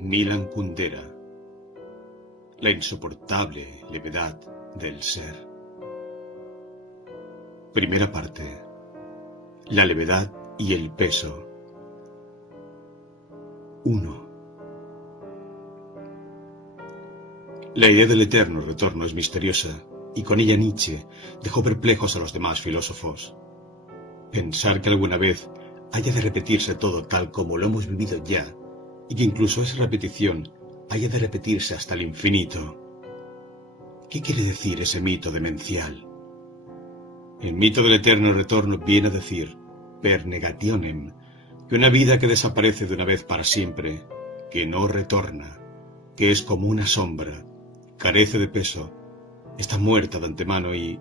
Milan Kundera. La insoportable levedad del ser. Primera parte. La levedad y el peso. 1. La idea del eterno retorno es misteriosa, y con ella Nietzsche dejó perplejos a los demás filósofos. Pensar que alguna vez haya de repetirse todo tal como lo hemos vivido ya, y que incluso esa repetición haya de repetirse hasta el infinito. ¿Qué quiere decir ese mito demencial? El mito del eterno retorno viene a decir, per negationem, que una vida que desaparece de una vez para siempre, que no retorna, que es como una sombra, carece de peso, está muerta de antemano y,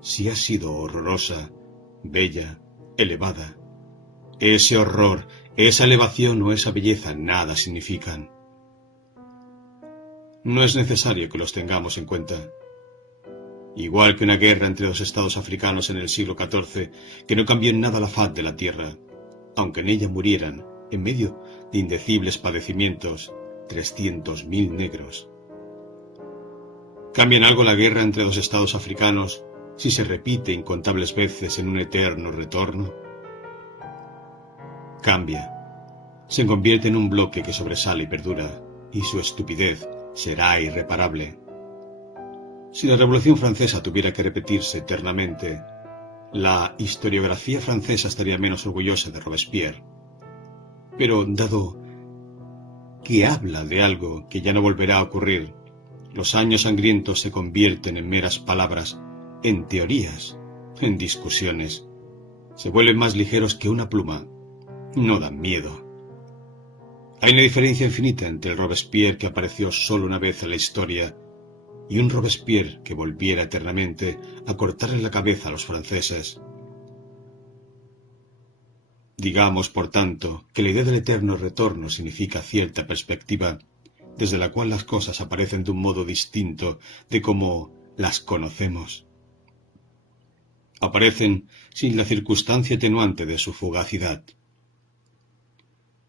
si ha sido horrorosa, bella, elevada, ese horror, esa elevación o esa belleza nada significan. No es necesario que los tengamos en cuenta. Igual que una guerra entre dos estados africanos en el siglo XIV, que no cambió en nada la faz de la tierra, aunque en ella murieran, en medio de indecibles padecimientos, 300.000 negros. ¿Cambia en algo la guerra entre dos estados africanos si se repite incontables veces en un eterno retorno? Cambia. Se convierte en un bloque que sobresale y perdura, y su estupidez será irreparable. Si la Revolución Francesa tuviera que repetirse eternamente, la historiografía francesa estaría menos orgullosa de Robespierre. Pero dado que habla de algo que ya no volverá a ocurrir, los años sangrientos se convierten en meras palabras, en teorías, en discusiones. Se vuelven más ligeros que una pluma. No dan miedo. Hay una diferencia infinita entre el Robespierre que apareció solo una vez en la historia y un Robespierre que volviera eternamente a cortarle la cabeza a los franceses. Digamos, por tanto, que la idea del eterno retorno significa cierta perspectiva, desde la cual las cosas aparecen de un modo distinto de como las conocemos. Aparecen sin la circunstancia atenuante de su fugacidad.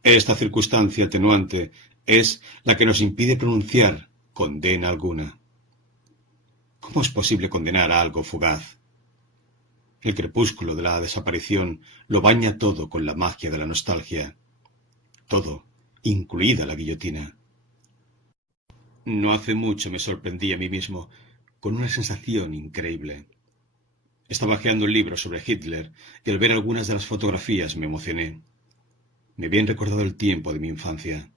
Esta circunstancia atenuante es la que nos impide pronunciar condena alguna. ¿Cómo es posible condenar a algo fugaz? El crepúsculo de la desaparición lo baña todo con la magia de la nostalgia. Todo, incluida la guillotina. No hace mucho me sorprendí a mí mismo con una sensación increíble. Estaba hojeando un libro sobre Hitler y al ver algunas de las fotografías me emocioné. Me habían recordado el tiempo de mi infancia.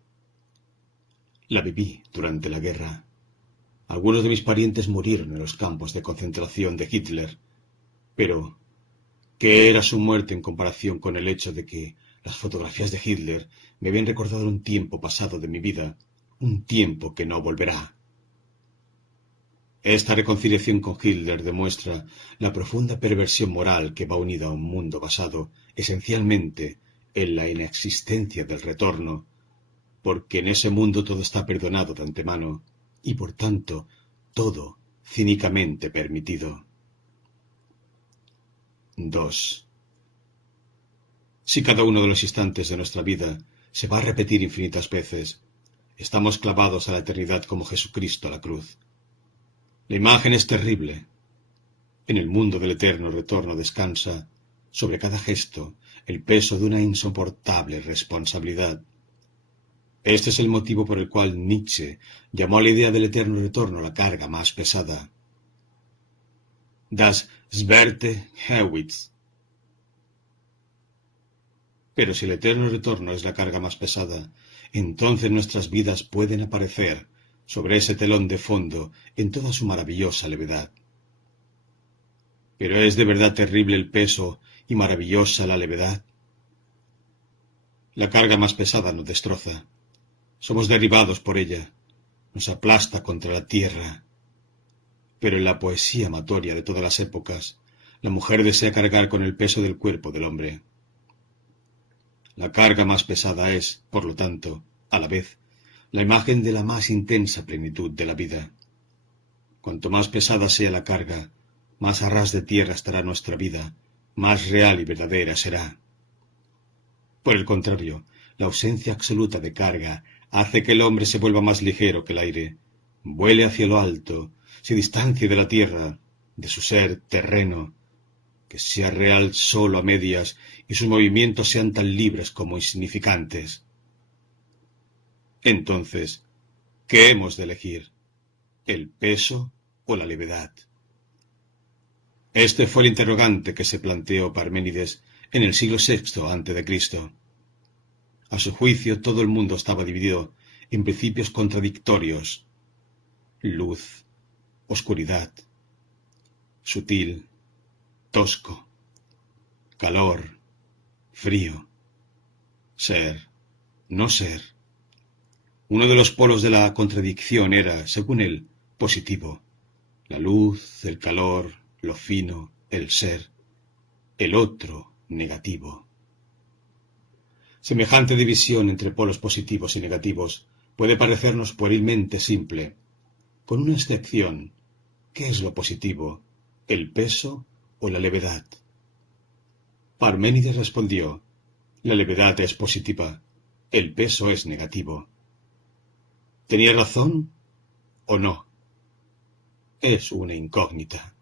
La viví durante la guerra. Algunos de mis parientes murieron en los campos de concentración de Hitler, pero ¿qué era su muerte en comparación con el hecho de que las fotografías de Hitler me habían recordado un tiempo pasado de mi vida, un tiempo que no volverá? Esta reconciliación con Hitler demuestra la profunda perversión moral que va unida a un mundo basado esencialmente en la inexistencia del retorno, porque en ese mundo todo está perdonado de antemano y por tanto todo cínicamente permitido. 2. Si cada uno de los instantes de nuestra vida se va a repetir infinitas veces, estamos clavados a la eternidad como Jesucristo a la cruz. La imagen es terrible. En el mundo del eterno retorno descansa, sobre cada gesto, el peso de una insoportable responsabilidad. Este es el motivo por el cual Nietzsche llamó a la idea del eterno retorno la carga más pesada. Das schwere Gewicht. Pero si el eterno retorno es la carga más pesada, entonces nuestras vidas pueden aparecer sobre ese telón de fondo en toda su maravillosa levedad. ¿Pero es de verdad terrible el peso y maravillosa la levedad? La carga más pesada nos destroza. Somos derribados por ella, nos aplasta contra la tierra. Pero en la poesía amatoria de todas las épocas, la mujer desea cargar con el peso del cuerpo del hombre. La carga más pesada es, por lo tanto, a la vez, la imagen de la más intensa plenitud de la vida. Cuanto más pesada sea la carga, más a ras de tierra estará nuestra vida, más real y verdadera será. Por el contrario, la ausencia absoluta de carga hace que el hombre se vuelva más ligero que el aire, vuele hacia lo alto, se distancie de la tierra, de su ser terreno, que sea real solo a medias y sus movimientos sean tan libres como insignificantes. Entonces, ¿qué hemos de elegir? ¿El peso o la levedad? Este fue el interrogante que se planteó Parménides en el siglo VI a.C. A su juicio, todo el mundo estaba dividido en principios contradictorios: luz, oscuridad, sutil, tosco, calor, frío, ser, no ser. Uno de los polos de la contradicción era, según él, positivo: la luz, el calor, lo fino, el ser. El otro, negativo. Semejante división entre polos positivos y negativos puede parecernos puerilmente simple, con una excepción. ¿Qué es lo positivo? ¿El peso o la levedad? Parménides respondió: la levedad es positiva, el peso es negativo. ¿Tenía razón o no? Es una incógnita.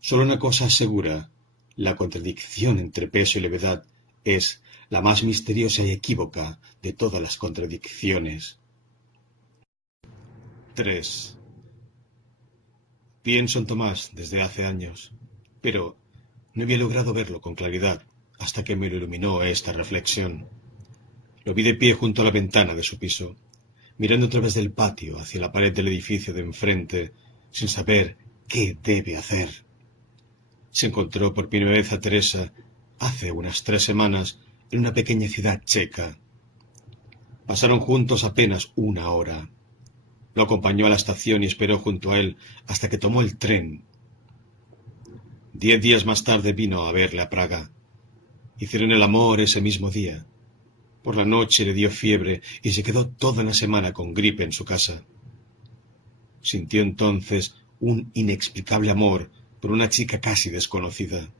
Solo una cosa es segura: la contradicción entre peso y levedad es la más misteriosa y equívoca de todas las contradicciones. 3. Pienso en Tomás desde hace años, pero no había logrado verlo con claridad hasta que me lo iluminó esta reflexión. Lo vi de pie junto a la ventana de su piso, mirando a través del patio hacia la pared del edificio de enfrente, sin saber qué debe hacer. Se encontró por primera vez a Teresa hace unas 3 semanas en una pequeña ciudad checa. Pasaron juntos apenas 1 hora. Lo acompañó a la estación y esperó junto a él hasta que tomó el tren. 10 días más tarde vino a verle a Praga. Hicieron el amor ese mismo día. Por la noche le dio fiebre y se quedó toda la semana con gripe en su casa. Sintió entonces un inexplicable amor por una chica casi desconocida.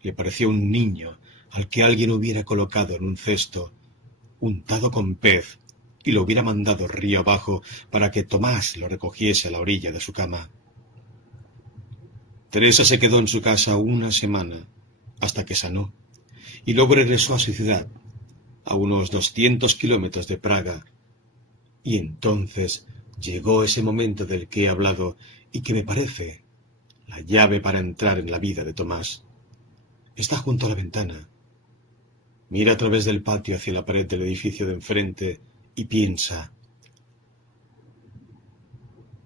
Le pareció un niño al que alguien hubiera colocado en un cesto, untado con pez, y lo hubiera mandado río abajo para que Tomás lo recogiese a la orilla de su cama. Teresa se quedó en su casa 1 semana, hasta que sanó, y luego regresó a su ciudad, a unos 200 kilómetros de Praga. Y entonces llegó ese momento del que he hablado y que me parece la llave para entrar en la vida de Tomás. Está junto a la ventana. Mira a través del patio hacia la pared del edificio de enfrente y piensa: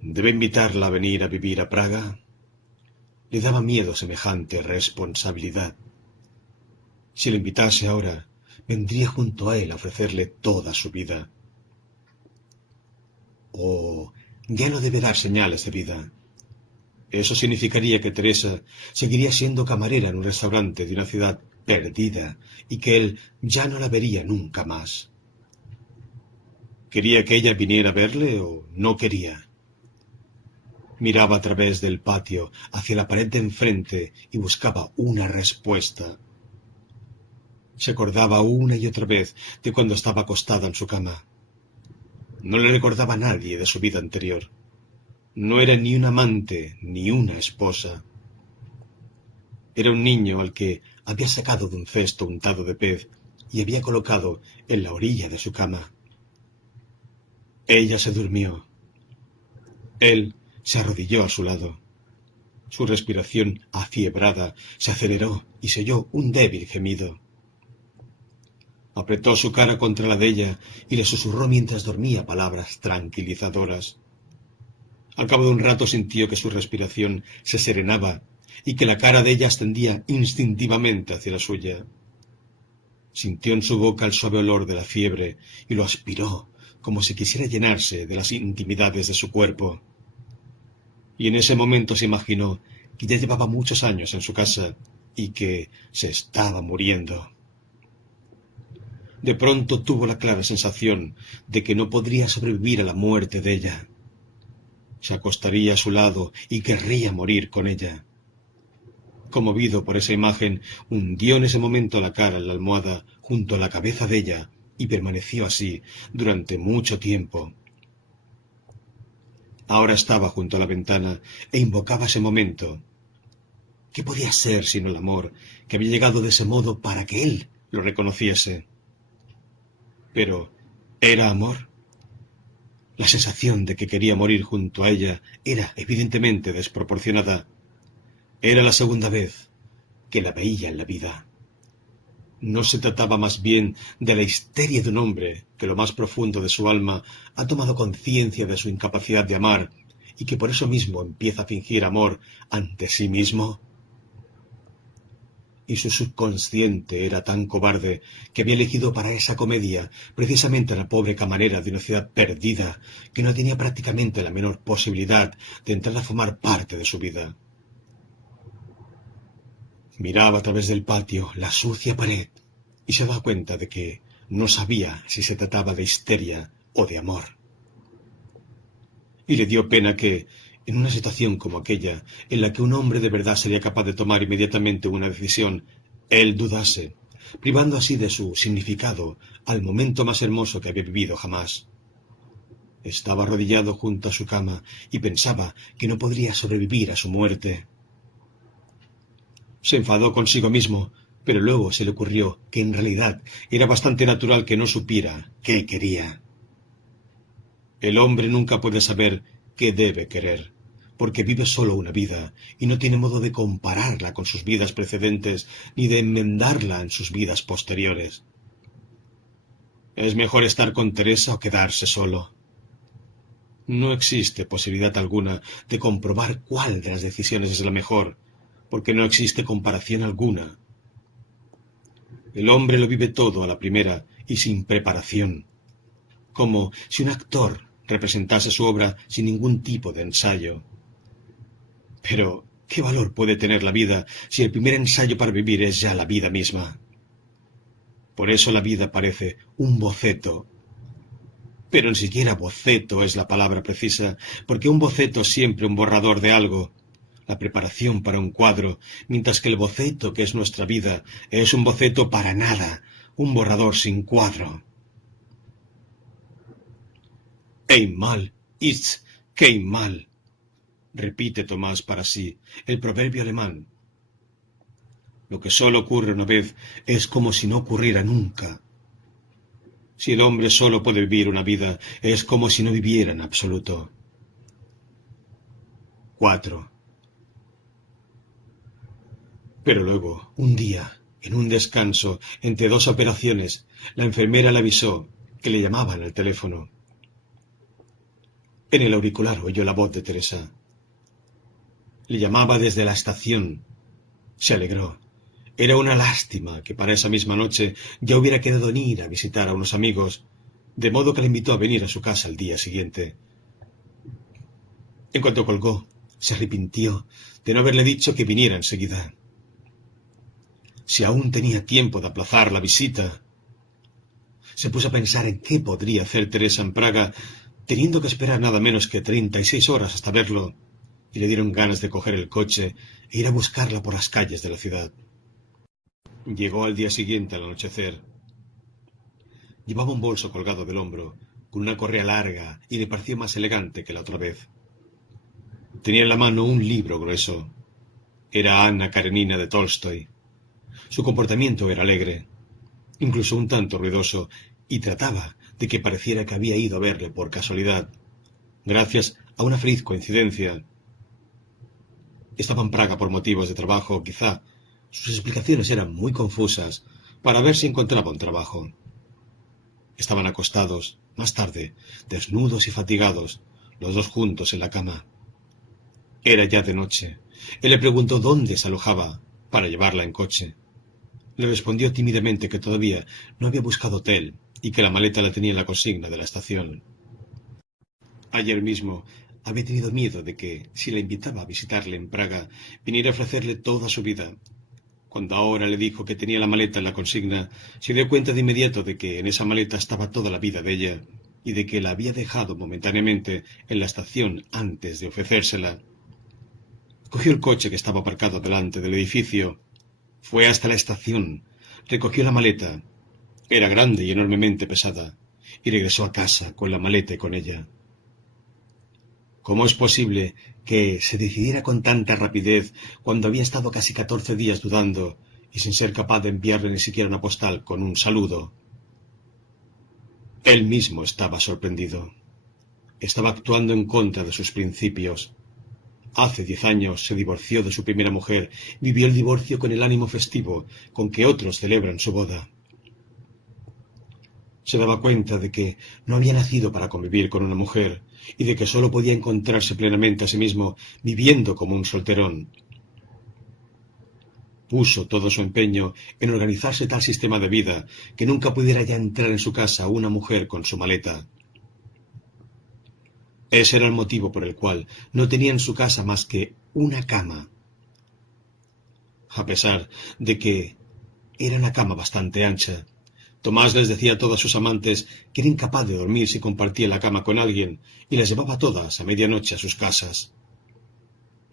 ¿debe invitarla a venir a vivir a Praga? Le daba miedo semejante responsabilidad. Si le invitase ahora, vendría junto a él a ofrecerle toda su vida. O ya no debe dar señales de vida. Eso significaría que Teresa seguiría siendo camarera en un restaurante de una ciudad perdida y que él ya no la vería nunca más. ¿Quería que ella viniera a verle o no quería? Miraba a través del patio hacia la pared de enfrente y buscaba una respuesta. Se acordaba una y otra vez de cuando estaba acostada en su cama. No le recordaba a nadie de su vida anterior. No era ni un amante ni una esposa. Era un niño al que había sacado de un cesto untado de pez y había colocado en la orilla de su cama. Ella se durmió. Él se arrodilló a su lado. Su respiración afiebrada se aceleró y se oyó un débil gemido. Apretó su cara contra la de ella y le susurró mientras dormía palabras tranquilizadoras. Al cabo de un rato sintió que su respiración se serenaba y que la cara de ella ascendía instintivamente hacia la suya. Sintió en su boca el suave olor de la fiebre y lo aspiró como si quisiera llenarse de las intimidades de su cuerpo. Y en ese momento se imaginó que ya llevaba muchos años en su casa y que se estaba muriendo. De pronto tuvo la clara sensación de que no podría sobrevivir a la muerte de ella. Se acostaría a su lado y querría morir con ella. Conmovido por esa imagen, hundió en ese momento la cara en la almohada junto a la cabeza de ella y permaneció así durante mucho tiempo. Ahora estaba junto a la ventana e invocaba ese momento. ¿Qué podía ser sino el amor que había llegado de ese modo para que él lo reconociese? Pero, ¿era amor? La sensación de que quería morir junto a ella era evidentemente desproporcionada. Era la segunda vez que la veía en la vida. ¿No se trataba más bien de la histeria de un hombre que lo más profundo de su alma ha tomado conciencia de su incapacidad de amar y que por eso mismo empieza a fingir amor ante sí mismo? Y su subconsciente era tan cobarde que había elegido para esa comedia precisamente a la pobre camarera de una ciudad perdida que no tenía prácticamente la menor posibilidad de entrar a formar parte de su vida. Miraba a través del patio la sucia pared y se daba cuenta de que no sabía si se trataba de histeria o de amor. Y le dio pena que, en una situación como aquella, en la que un hombre de verdad sería capaz de tomar inmediatamente una decisión, él dudase, privando así de su significado al momento más hermoso que había vivido jamás. Estaba arrodillado junto a su cama y pensaba que no podría sobrevivir a su muerte. Se enfadó consigo mismo, pero luego se le ocurrió que en realidad era bastante natural que no supiera qué quería. El hombre nunca puede saber qué debe querer, porque vive solo una vida y no tiene modo de compararla con sus vidas precedentes ni de enmendarla en sus vidas posteriores. Es mejor estar con Teresa o quedarse solo. No existe posibilidad alguna de comprobar cuál de las decisiones es la mejor, porque no existe comparación alguna. El hombre lo vive todo a la primera y sin preparación, como si un actor representase su obra sin ningún tipo de ensayo. Pero, ¿qué valor puede tener la vida si el primer ensayo para vivir es ya la vida misma? Por eso la vida parece un boceto. Pero ni siquiera boceto es la palabra precisa, porque un boceto es siempre un borrador de algo, la preparación para un cuadro, mientras que el boceto que es nuestra vida es un boceto para nada, un borrador sin cuadro. Einmal ist kein Mal, repite Tomás para sí, el proverbio alemán. Lo que solo ocurre una vez es como si no ocurriera nunca. Si el hombre solo puede vivir una vida, es como si no viviera en absoluto. 4. Pero luego, un día, en un descanso, entre dos operaciones, la enfermera le avisó que le llamaban al teléfono. En el auricular oyó la voz de Teresa. Le llamaba desde la estación. Se alegró. Era una lástima que para esa misma noche ya hubiera quedado en ir a visitar a unos amigos, de modo que le invitó a venir a su casa al día siguiente. En cuanto colgó, se arrepintió de no haberle dicho que viniera enseguida. Si aún tenía tiempo de aplazar la visita. Se puso a pensar en qué podría hacer Teresa en Praga, teniendo que esperar nada menos que 36 horas hasta verlo, y le dieron ganas de coger el coche e ir a buscarla por las calles de la ciudad. Llegó al día siguiente al anochecer. Llevaba un bolso colgado del hombro, con una correa larga, y le pareció más elegante que la otra vez. Tenía en la mano un libro grueso. Era Ana Karenina de Tolstoy. Su comportamiento era alegre, incluso un tanto ruidoso, y trataba de que pareciera que había ido a verle por casualidad, gracias a una feliz coincidencia. Estaba en Praga por motivos de trabajo, quizá. Sus explicaciones eran muy confusas para ver si encontraba un trabajo. Estaban acostados, más tarde, desnudos y fatigados, los dos juntos en la cama. Era ya de noche. Él le preguntó dónde se alojaba para llevarla en coche. Le respondió tímidamente que todavía no había buscado hotel y que la maleta la tenía en la consigna de la estación. Ayer mismo había tenido miedo de que, si la invitaba a visitarle en Praga, viniera a ofrecerle toda su vida. Cuando ahora le dijo que tenía la maleta en la consigna, se dio cuenta de inmediato de que en esa maleta estaba toda la vida de ella y de que la había dejado momentáneamente en la estación antes de ofrecérsela. Cogió el coche que estaba aparcado delante del edificio, fue hasta la estación, recogió la maleta Era grande y enormemente pesada, y regresó a casa con la maleta y con ella. ¿Cómo es posible que se decidiera con tanta rapidez cuando había estado casi 14 días dudando y sin ser capaz de enviarle ni siquiera una postal con un saludo? Él mismo estaba sorprendido. Estaba actuando en contra de sus principios. Hace 10 años se divorció de su primera mujer, vivió el divorcio con el ánimo festivo con que otros celebran su boda. Se daba cuenta de que no había nacido para convivir con una mujer y de que sólo podía encontrarse plenamente a sí mismo viviendo como un solterón. Puso todo su empeño en organizarse tal sistema de vida que nunca pudiera ya entrar en su casa una mujer con su maleta. Ese era el motivo por el cual no tenía en su casa más que una cama, a pesar de que era una cama bastante ancha. Tomás les decía a todas sus amantes que era incapaz de dormir si compartía la cama con alguien y las llevaba todas a medianoche a sus casas.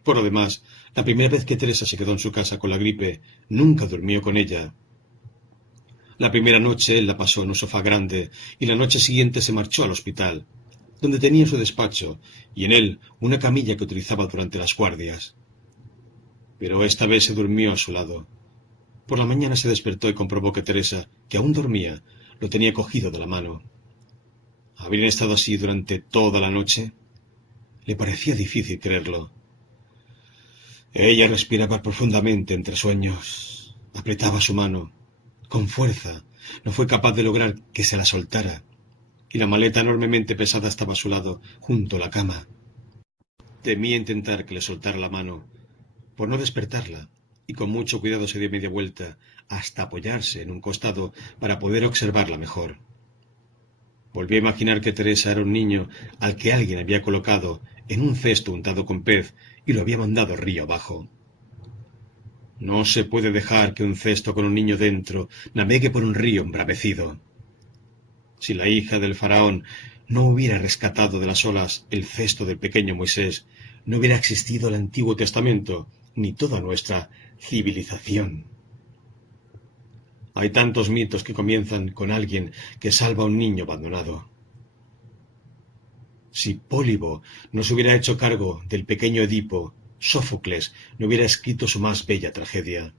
Por lo demás, la primera vez que Teresa se quedó en su casa con la gripe, nunca durmió con ella. La primera noche él la pasó en un sofá grande y la noche siguiente se marchó al hospital, donde tenía su despacho y en él una camilla que utilizaba durante las guardias. Pero esta vez se durmió a su lado. Por la mañana se despertó y comprobó que Teresa, que aún dormía, lo tenía cogido de la mano. ¿Habrían estado así durante toda la noche? Le parecía difícil creerlo. Ella respiraba profundamente entre sueños. Apretaba su mano. Con fuerza. No fue capaz de lograr que se la soltara. Y la maleta enormemente pesada estaba a su lado, junto a la cama. Temía intentar que le soltara la mano, por no despertarla, y con mucho cuidado se dio media vuelta hasta apoyarse en un costado para poder observarla mejor. Volvió a imaginar que Teresa era un niño al que alguien había colocado en un cesto untado con pez y lo había mandado río abajo. No se puede dejar que un cesto con un niño dentro navegue por un río embravecido. Si la hija del faraón no hubiera rescatado de las olas el cesto del pequeño Moisés, no hubiera existido el Antiguo Testamento ni toda nuestra civilización. Hay tantos mitos que comienzan con alguien que salva a un niño abandonado. Si Pólibo no se hubiera hecho cargo del pequeño Edipo, Sófocles no hubiera escrito su más bella tragedia.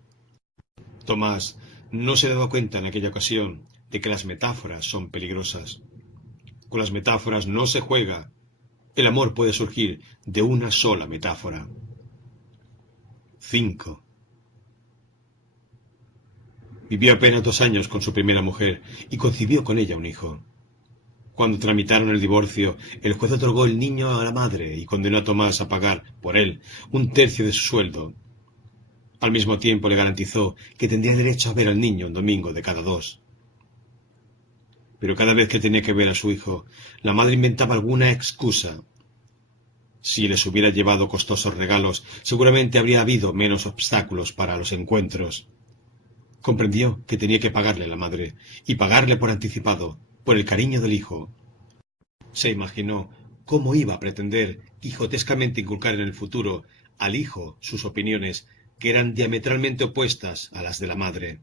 Tomás no se daba cuenta en aquella ocasión de que las metáforas son peligrosas. Con las metáforas no se juega. El amor puede surgir de una sola metáfora. 5. Vivió apenas 2 años con su primera mujer y concibió con ella un hijo. Cuando tramitaron el divorcio, el juez otorgó el niño a la madre y condenó a Tomás a pagar, por él, 1/3 de su sueldo. Al mismo tiempo le garantizó que tendría derecho a ver al niño un domingo de cada 2. Pero cada vez que tenía que ver a su hijo, la madre inventaba alguna excusa. Si les hubiera llevado costosos regalos, seguramente habría habido menos obstáculos para los encuentros. Comprendió que tenía que pagarle a la madre, y pagarle por anticipado, por el cariño del hijo. Se imaginó cómo iba a pretender quijotescamente inculcar en el futuro al hijo sus opiniones, que eran diametralmente opuestas a las de la madre.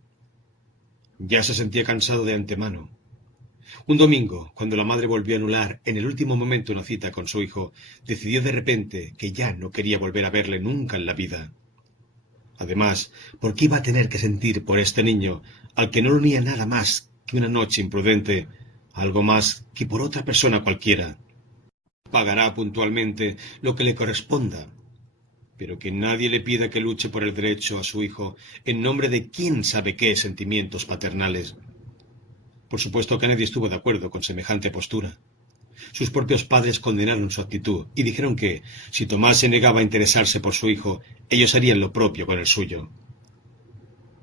Ya se sentía cansado de antemano. Un domingo, cuando la madre volvió a anular en el último momento una cita con su hijo, decidió de repente que ya no quería volver a verle nunca en la vida. Además, ¿por qué iba a tener que sentir por este niño, al que no le unía nada más que una noche imprudente, algo más que por otra persona cualquiera? Pagará puntualmente lo que le corresponda, pero que nadie le pida que luche por el derecho a su hijo en nombre de quién sabe qué sentimientos paternales. Por supuesto que nadie estuvo de acuerdo con semejante postura. Sus propios padres condenaron su actitud y dijeron que, si Tomás se negaba a interesarse por su hijo, ellos harían lo propio con el suyo.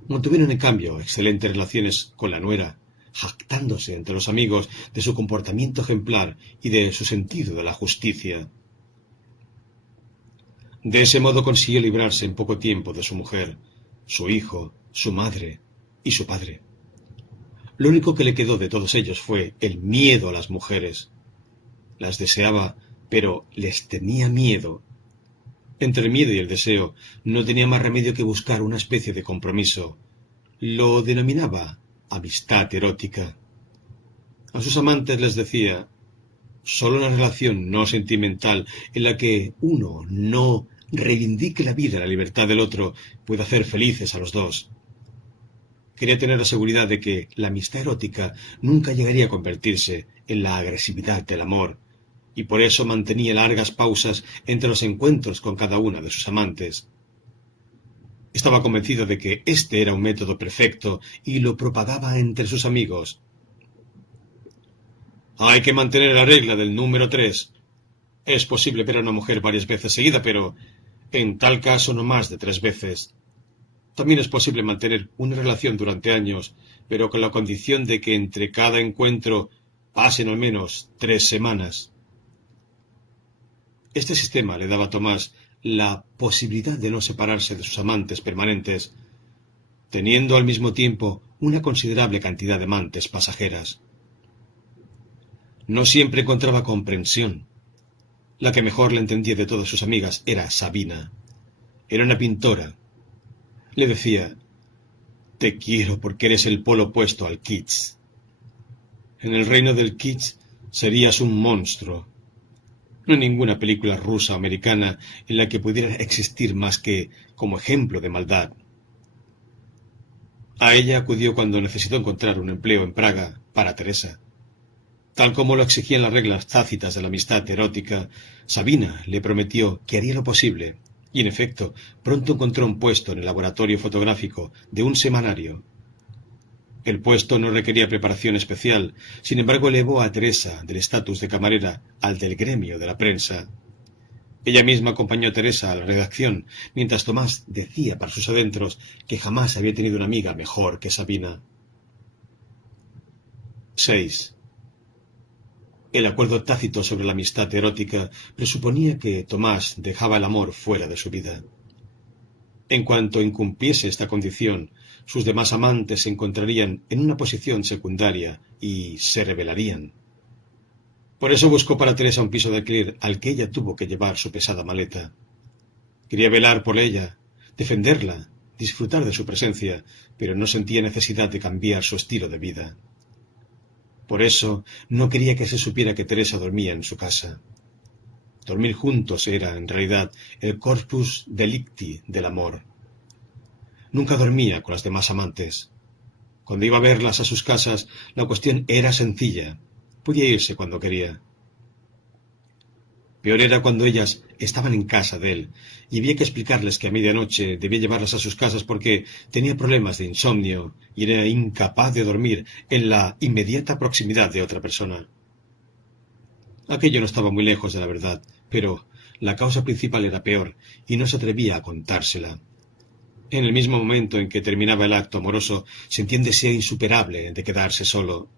Mantuvieron, en cambio, excelentes relaciones con la nuera, jactándose entre los amigos de su comportamiento ejemplar y de su sentido de la justicia. De ese modo consiguió librarse en poco tiempo de su mujer, su hijo, su madre y su padre. Lo único que le quedó de todos ellos fue el miedo a las mujeres. Las deseaba, pero les tenía miedo. Entre el miedo y el deseo no tenía más remedio que buscar una especie de compromiso. Lo denominaba amistad erótica. A sus amantes les decía: solo una relación no sentimental en la que uno no reivindique la vida y la libertad del otro puede hacer felices a los dos. Quería tener la seguridad de que la amistad erótica nunca llegaría a convertirse en la agresividad del amor, y por eso mantenía largas pausas entre los encuentros con cada una de sus amantes. Estaba convencido de que este era un método perfecto y lo propagaba entre sus amigos. Hay que mantener la regla del número 3. Es posible ver a una mujer varias veces seguida, pero en tal caso no más de 3 veces. También es posible mantener una relación durante años, pero con la condición de que entre cada encuentro pasen al menos 3 semanas. Este sistema le daba a Tomás la posibilidad de no separarse de sus amantes permanentes, teniendo al mismo tiempo una considerable cantidad de amantes pasajeras. No siempre encontraba comprensión. La que mejor le entendía de todas sus amigas era Sabina. Era una pintora. Le decía: te quiero porque eres el polo opuesto al kitsch. En el reino del kitsch serías un monstruo. No hay ninguna película rusa o americana en la que pudiera existir más que como ejemplo de maldad. A ella acudió cuando necesitó encontrar un empleo en Praga para Teresa. Tal como lo exigían las reglas tácitas de la amistad erótica, Sabina le prometió que haría lo posible, y en efecto, pronto encontró un puesto en el laboratorio fotográfico de un semanario. El puesto no requería preparación especial, sin embargo elevó a Teresa del estatus de camarera al del gremio de la prensa. Ella misma acompañó a Teresa a la redacción, mientras Tomás decía para sus adentros que jamás había tenido una amiga mejor que Sabina. 6. El acuerdo tácito sobre la amistad erótica presuponía que Tomás dejaba el amor fuera de su vida. En cuanto incumpliese esta condición, sus demás amantes se encontrarían en una posición secundaria y se rebelarían. Por eso buscó para Teresa un piso de alquiler al que ella tuvo que llevar su pesada maleta. Quería velar por ella, defenderla, disfrutar de su presencia, pero no sentía necesidad de cambiar su estilo de vida. Por eso no quería que se supiera que Teresa dormía en su casa. Dormir juntos era, en realidad, el corpus delicti del amor. Nunca dormía con las demás amantes. Cuando iba a verlas a sus casas, la cuestión era sencilla. Podía irse cuando quería. Peor era cuando ellas estaban en casa de él, y había que explicarles que a medianoche debía llevarlas a sus casas porque tenía problemas de insomnio y era incapaz de dormir en la inmediata proximidad de otra persona. Aquello no estaba muy lejos de la verdad, pero la causa principal era peor, y no se atrevía a contársela. En el mismo momento en que terminaba el acto amoroso, sentía un deseo insuperable de quedarse solo.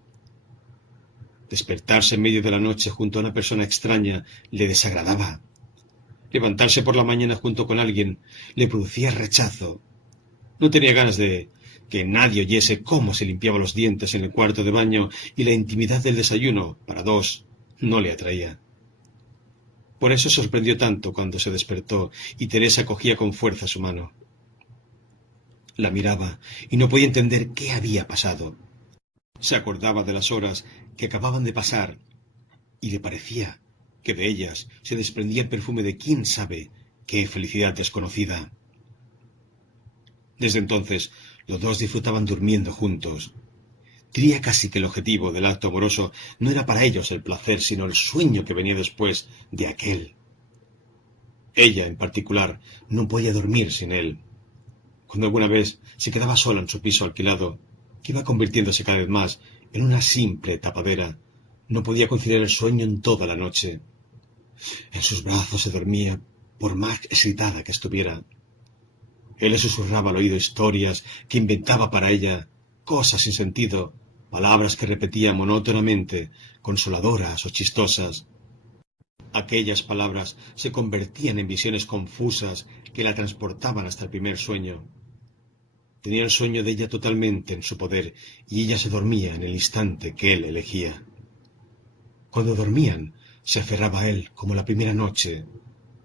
Despertarse en medio de la noche junto a una persona extraña le desagradaba. Levantarse por la mañana junto con alguien le producía rechazo. No tenía ganas de que nadie oyese cómo se limpiaba los dientes en el cuarto de baño, y la intimidad del desayuno para dos no le atraía. Por eso sorprendió tanto cuando se despertó y Teresa cogía con fuerza su mano. La miraba y no podía entender qué había pasado. Se acordaba de las horas que acababan de pasar y le parecía que de ellas se desprendía el perfume de quién sabe qué felicidad desconocida. Desde entonces los dos disfrutaban durmiendo juntos. Diría casi que el objetivo del acto amoroso no era para ellos el placer, sino el sueño que venía después de aquel. Ella, en particular, no podía dormir sin él. Cuando alguna vez se quedaba sola en su piso alquilado, que iba convirtiéndose cada vez más en una simple tapadera, no podía conciliar el sueño en toda la noche. En sus brazos se dormía, por más excitada que estuviera. Él le susurraba al oído historias que inventaba para ella, cosas sin sentido, palabras que repetía monótonamente, consoladoras o chistosas. Aquellas palabras se convertían en visiones confusas que la transportaban hasta el primer sueño. Tenía el sueño de ella totalmente en su poder, y ella se dormía en el instante que él elegía. Cuando dormían, se aferraba a él como la primera noche.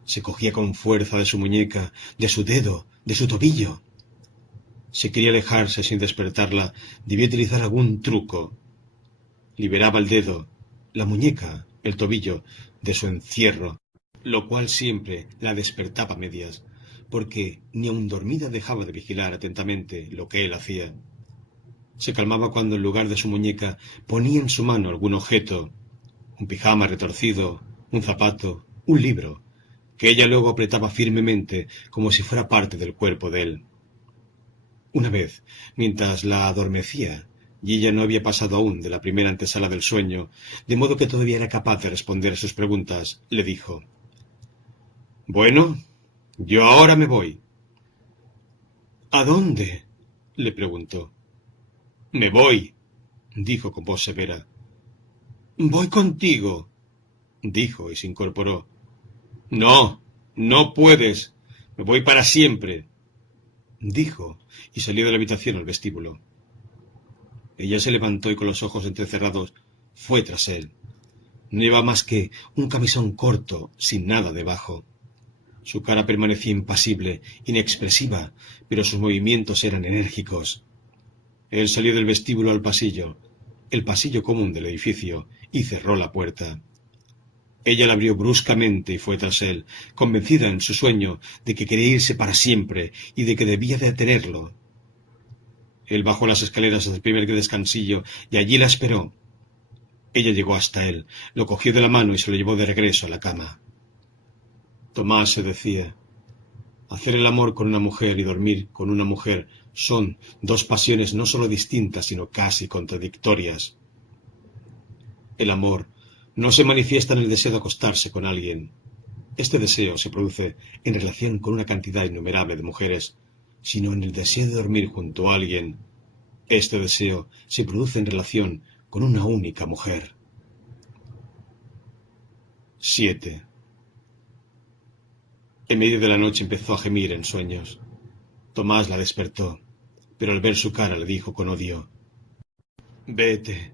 Se cogía con fuerza de su muñeca, de su dedo, de su tobillo. Si quería alejarse sin despertarla, debía utilizar algún truco. Liberaba el dedo, la muñeca, el tobillo, de su encierro, lo cual siempre la despertaba a medias, porque ni aun dormida dejaba de vigilar atentamente lo que él hacía. Se calmaba cuando en lugar de su muñeca ponía en su mano algún objeto, un pijama retorcido, un zapato, un libro, que ella luego apretaba firmemente como si fuera parte del cuerpo de él. Una vez, mientras la adormecía, y ella no había pasado aún de la primera antesala del sueño, de modo que todavía era capaz de responder a sus preguntas, le dijo: «Bueno, yo ahora me voy». «¿A dónde?», le preguntó. «Me voy», dijo con voz severa. «Voy contigo», dijo y se incorporó. «No, no puedes. Me voy para siempre», dijo y salió de la habitación al vestíbulo. Ella se levantó y con los ojos entrecerrados fue tras él. No llevaba más que un camisón corto, sin nada debajo. Su cara permanecía impasible, inexpresiva, pero sus movimientos eran enérgicos. Él salió del vestíbulo al pasillo, el pasillo común del edificio, y cerró la puerta. Ella la abrió bruscamente y fue tras él, convencida en su sueño de que quería irse para siempre y de que debía detenerlo. Él bajó las escaleras hasta el primer descansillo y allí la esperó. Ella llegó hasta él, lo cogió de la mano y se lo llevó de regreso a la cama. Tomás se decía: hacer el amor con una mujer y dormir con una mujer son dos pasiones no solo distintas, sino casi contradictorias. El amor no se manifiesta en el deseo de acostarse con alguien. Este deseo se produce en relación con una cantidad innumerable de mujeres, sino en el deseo de dormir junto a alguien. Este deseo se produce en relación con una única mujer. 7. En medio de la noche empezó a gemir en sueños. Tomás la despertó, pero al ver su cara le dijo con odio: «Vete,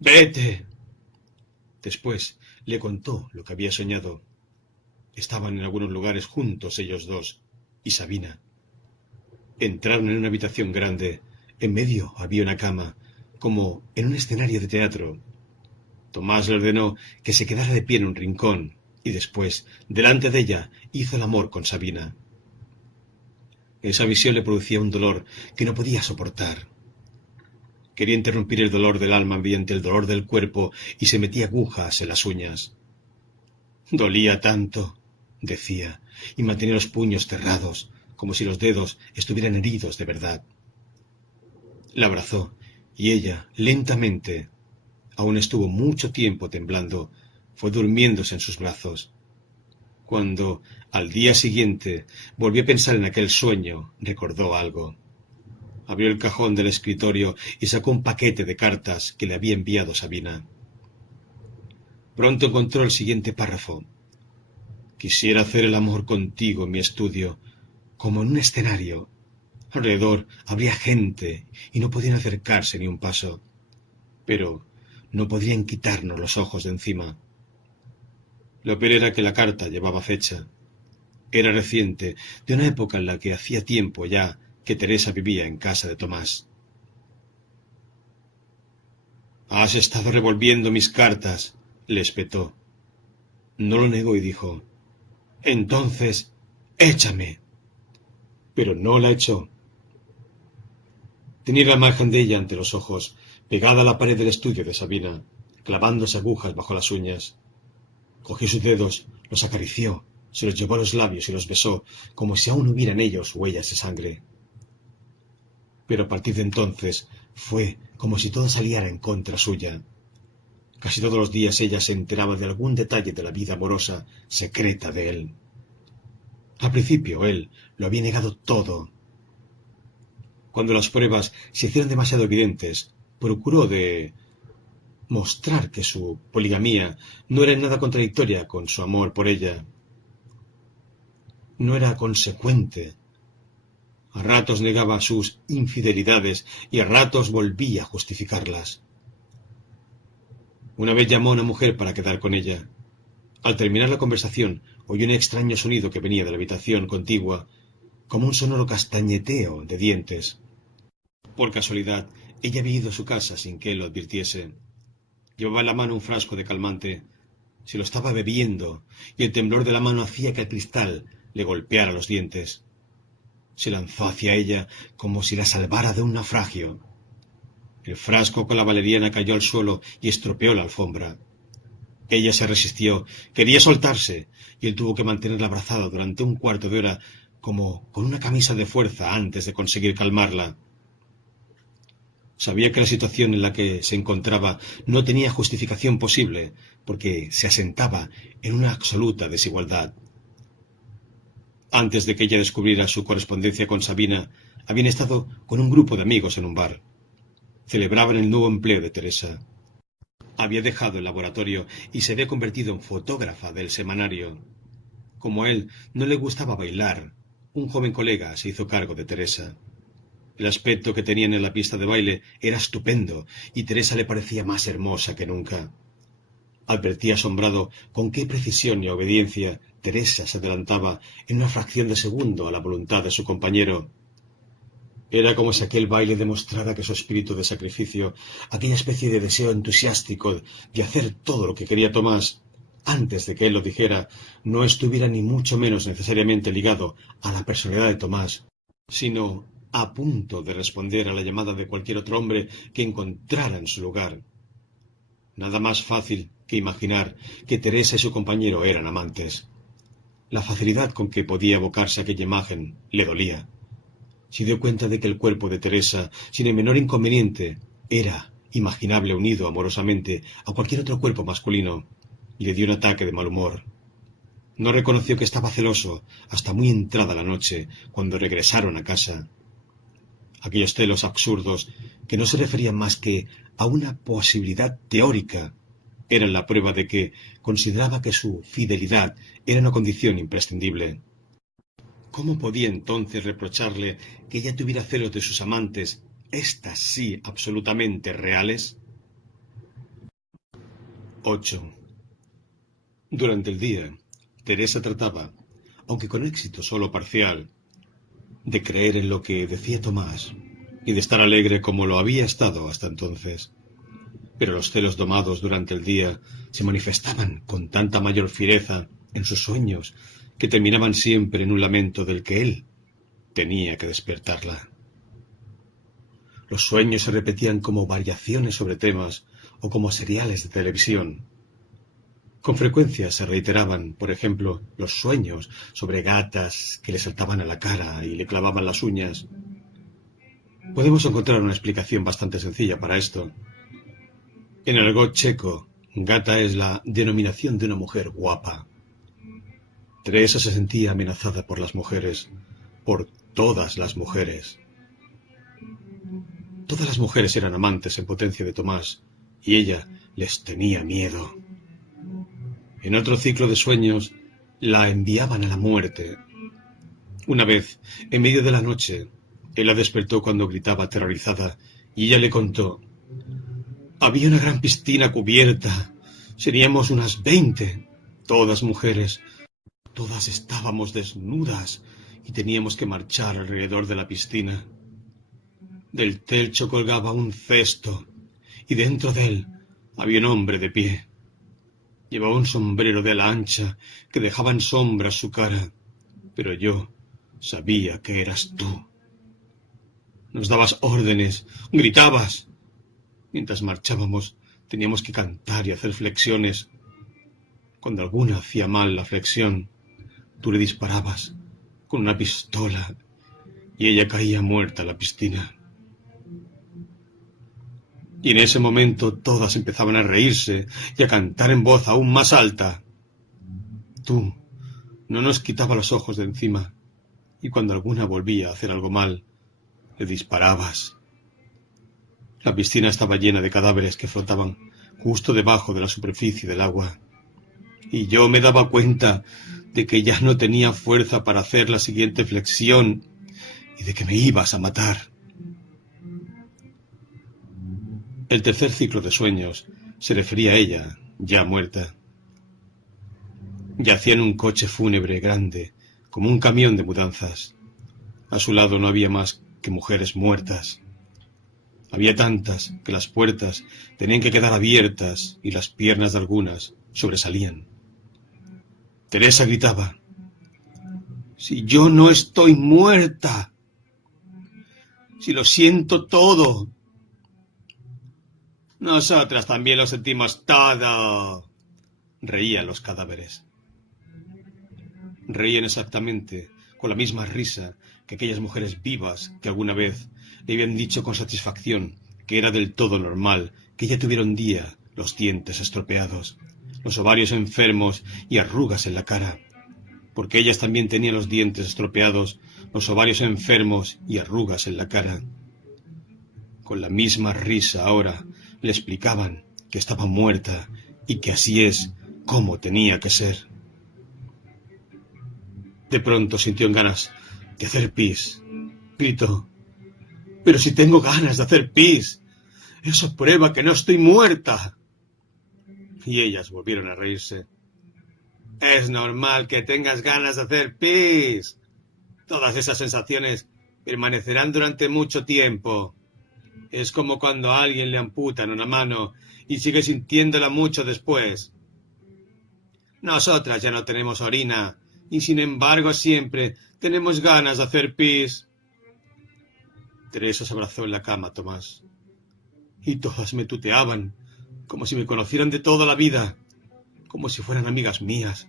vete». Después le contó lo que había soñado. Estaban en algunos lugares juntos ellos dos y Sabina. Entraron en una habitación grande. En medio había una cama, como en un escenario de teatro. Tomás le ordenó que se quedara de pie en un rincón y después, delante de ella, hizo el amor con Sabina. Esa visión le producía un dolor que no podía soportar. Quería interrumpir el dolor del alma mediante el dolor del cuerpo y se metía agujas en las uñas. Dolía tanto, decía, y mantenía los puños cerrados, como si los dedos estuvieran heridos de verdad. La abrazó, y ella, lentamente, aún estuvo mucho tiempo temblando, fue durmiéndose en sus brazos. Cuando, al día siguiente, volvió a pensar en aquel sueño, recordó algo. Abrió el cajón del escritorio y sacó un paquete de cartas que le había enviado Sabina. Pronto encontró el siguiente párrafo: «Quisiera hacer el amor contigo en mi estudio, como en un escenario. Alrededor habría gente y no podían acercarse ni un paso. Pero no podrían quitarnos los ojos de encima». Lo peor era que la carta llevaba fecha. Era reciente, de una época en la que hacía tiempo ya que Teresa vivía en casa de Tomás. «Has estado revolviendo mis cartas», le espetó. No lo negó y dijo: «Entonces, échame». Pero no la echó. Tenía la imagen de ella ante los ojos, pegada a la pared del estudio de Sabina, clavándose agujas bajo las uñas. Cogió sus dedos, los acarició, se los llevó a los labios y los besó, como si aún hubiera en ellos huellas de sangre. Pero a partir de entonces fue como si todo saliera en contra suya. Casi todos los días ella se enteraba de algún detalle de la vida amorosa secreta de él. Al principio él lo había negado todo. Cuando las pruebas se hicieron demasiado evidentes, procuró mostrar que su poligamía no era en nada contradictoria con su amor por ella. No era consecuente. A ratos negaba sus infidelidades y a ratos volvía a justificarlas. Una vez llamó a una mujer para quedar con ella. Al terminar la conversación, oyó un extraño sonido que venía de la habitación contigua, como un sonoro castañeteo de dientes. Por casualidad, ella había ido a su casa sin que él lo advirtiese. Llevaba en la mano un frasco de calmante. Se lo estaba bebiendo, y el temblor de la mano hacía que el cristal le golpeara los dientes. Se lanzó hacia ella como si la salvara de un naufragio. El frasco con la valeriana cayó al suelo y estropeó la alfombra. Ella se resistió, quería soltarse, y él tuvo que mantenerla abrazada durante un cuarto de hora, como con una camisa de fuerza antes de conseguir calmarla. Sabía que la situación en la que se encontraba no tenía justificación posible, porque se asentaba en una absoluta desigualdad. Antes de que ella descubriera su correspondencia con Sabina, habían estado con un grupo de amigos en un bar. Celebraban el nuevo empleo de Teresa. Había dejado el laboratorio y se había convertido en fotógrafa del semanario. Como a él no le gustaba bailar, un joven colega se hizo cargo de Teresa. El aspecto que tenían en la pista de baile era estupendo y Teresa le parecía más hermosa que nunca. Advertía asombrado con qué precisión y obediencia Teresa se adelantaba en una fracción de segundo a la voluntad de su compañero. Era como si aquel baile demostrara que su espíritu de sacrificio, aquella especie de deseo entusiástico de hacer todo lo que quería Tomás, antes de que él lo dijera, no estuviera ni mucho menos necesariamente ligado a la personalidad de Tomás, sino a punto de responder a la llamada de cualquier otro hombre que encontrara en su lugar. Nada más fácil que imaginar que Teresa y su compañero eran amantes. La facilidad con que podía evocarse aquella imagen le dolía. Se dio cuenta de que el cuerpo de Teresa, sin el menor inconveniente, era imaginable unido amorosamente a cualquier otro cuerpo masculino, y le dio un ataque de mal humor. No reconoció que estaba celoso hasta muy entrada la noche, cuando regresaron a casa. Aquellos celos absurdos, que no se referían más que a una posibilidad teórica, eran la prueba de que consideraba que su fidelidad era una condición imprescindible. ¿Cómo podía entonces reprocharle que ella tuviera celos de sus amantes, éstas sí absolutamente reales? 8. Durante el día, Teresa trataba, aunque con éxito solo parcial, de creer en lo que decía Tomás y de estar alegre como lo había estado hasta entonces. Pero los celos domados durante el día se manifestaban con tanta mayor fiereza en sus sueños que terminaban siempre en un lamento del que él tenía que despertarla. Los sueños se repetían como variaciones sobre temas o como seriales de televisión. Con frecuencia se reiteraban, por ejemplo, los sueños sobre gatas que le saltaban a la cara y le clavaban las uñas. Podemos encontrar una explicación bastante sencilla para esto. En el argot checo, gata es la denominación de una mujer guapa. Teresa se sentía amenazada por las mujeres, por todas las mujeres. Todas las mujeres eran amantes en potencia de Tomás, y ella les tenía miedo. En otro ciclo de sueños, la enviaban a la muerte. Una vez, en medio de la noche, él la despertó cuando gritaba aterrorizada, y ella le contó: había una gran piscina cubierta. Seríamos unas 20, todas mujeres. Todas estábamos desnudas y teníamos que marchar alrededor de la piscina. Del techo colgaba un cesto y dentro de él había un hombre de pie. Llevaba un sombrero de ala ancha que dejaba en sombra su cara, pero yo sabía que eras tú. Nos dabas órdenes, gritabas. Mientras marchábamos teníamos que cantar y hacer flexiones. Cuando alguna hacía mal la flexión, tú le disparabas con una pistola y ella caía muerta en la piscina. Y en ese momento todas empezaban a reírse y a cantar en voz aún más alta. Tú no nos quitabas los ojos de encima, y cuando alguna volvía a hacer algo mal, le disparabas. La piscina estaba llena de cadáveres que flotaban justo debajo de la superficie del agua, y yo me daba cuenta de que ya no tenía fuerza para hacer la siguiente flexión y de que me ibas a matar. El tercer ciclo de sueños se refería a ella, ya muerta. Yacía en un coche fúnebre grande, como un camión de mudanzas. A su lado no había más que mujeres muertas. Había tantas que las puertas tenían que quedar abiertas y las piernas de algunas sobresalían. Teresa gritaba: «Si yo no estoy muerta, si lo siento todo». «Nosotras también lo sentimos todo», reían los cadáveres. Reían exactamente con la misma risa que aquellas mujeres vivas que alguna vez le habían dicho con satisfacción que era del todo normal que ella tuviera un día los dientes estropeados, los ovarios enfermos y arrugas en la cara, porque ellas también tenían los dientes estropeados, los ovarios enfermos y arrugas en la cara. Con la misma risa ahora le explicaban que estaba muerta y que así es como tenía que ser. De pronto sintió ganas de hacer pis. Gritó: «Pero si tengo ganas de hacer pis, eso prueba que no estoy muerta». Y ellas volvieron a reírse. «Es normal que tengas ganas de hacer pis. Todas esas sensaciones permanecerán durante mucho tiempo. Es como cuando a alguien le amputan una mano y sigue sintiéndola mucho después. Nosotras ya no tenemos orina y sin embargo siempre tenemos ganas de hacer pis». Teresa se abrazó en la cama a Tomás y todas me tuteaban, como si me conocieran de toda la vida, como si fueran amigas mías,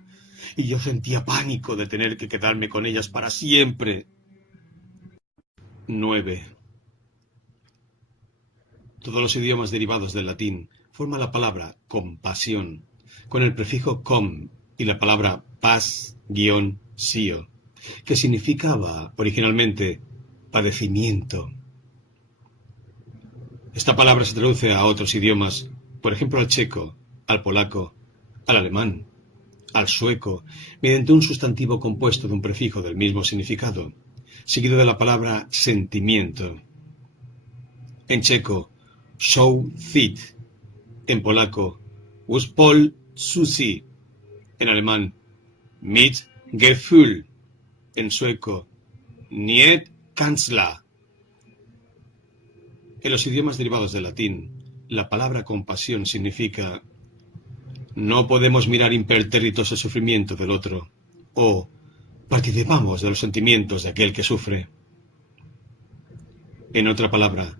y yo sentía pánico de tener que quedarme con ellas para siempre. 9. Todos los idiomas derivados del latín forman la palabra compasión, con el prefijo com y la palabra pas-sio, que significaba originalmente padecimiento. Esta palabra se traduce a otros idiomas, por ejemplo al checo, al polaco, al alemán, al sueco, mediante un sustantivo compuesto de un prefijo del mismo significado, seguido de la palabra sentimiento. En checo, soucit; en polaco, uspolczuci; en alemán, Mitgefühl; en sueco, niet känsla. En los idiomas derivados del latín, la palabra compasión significa: no podemos mirar impertérritos el sufrimiento del otro, o participamos de los sentimientos de aquel que sufre. En otra palabra,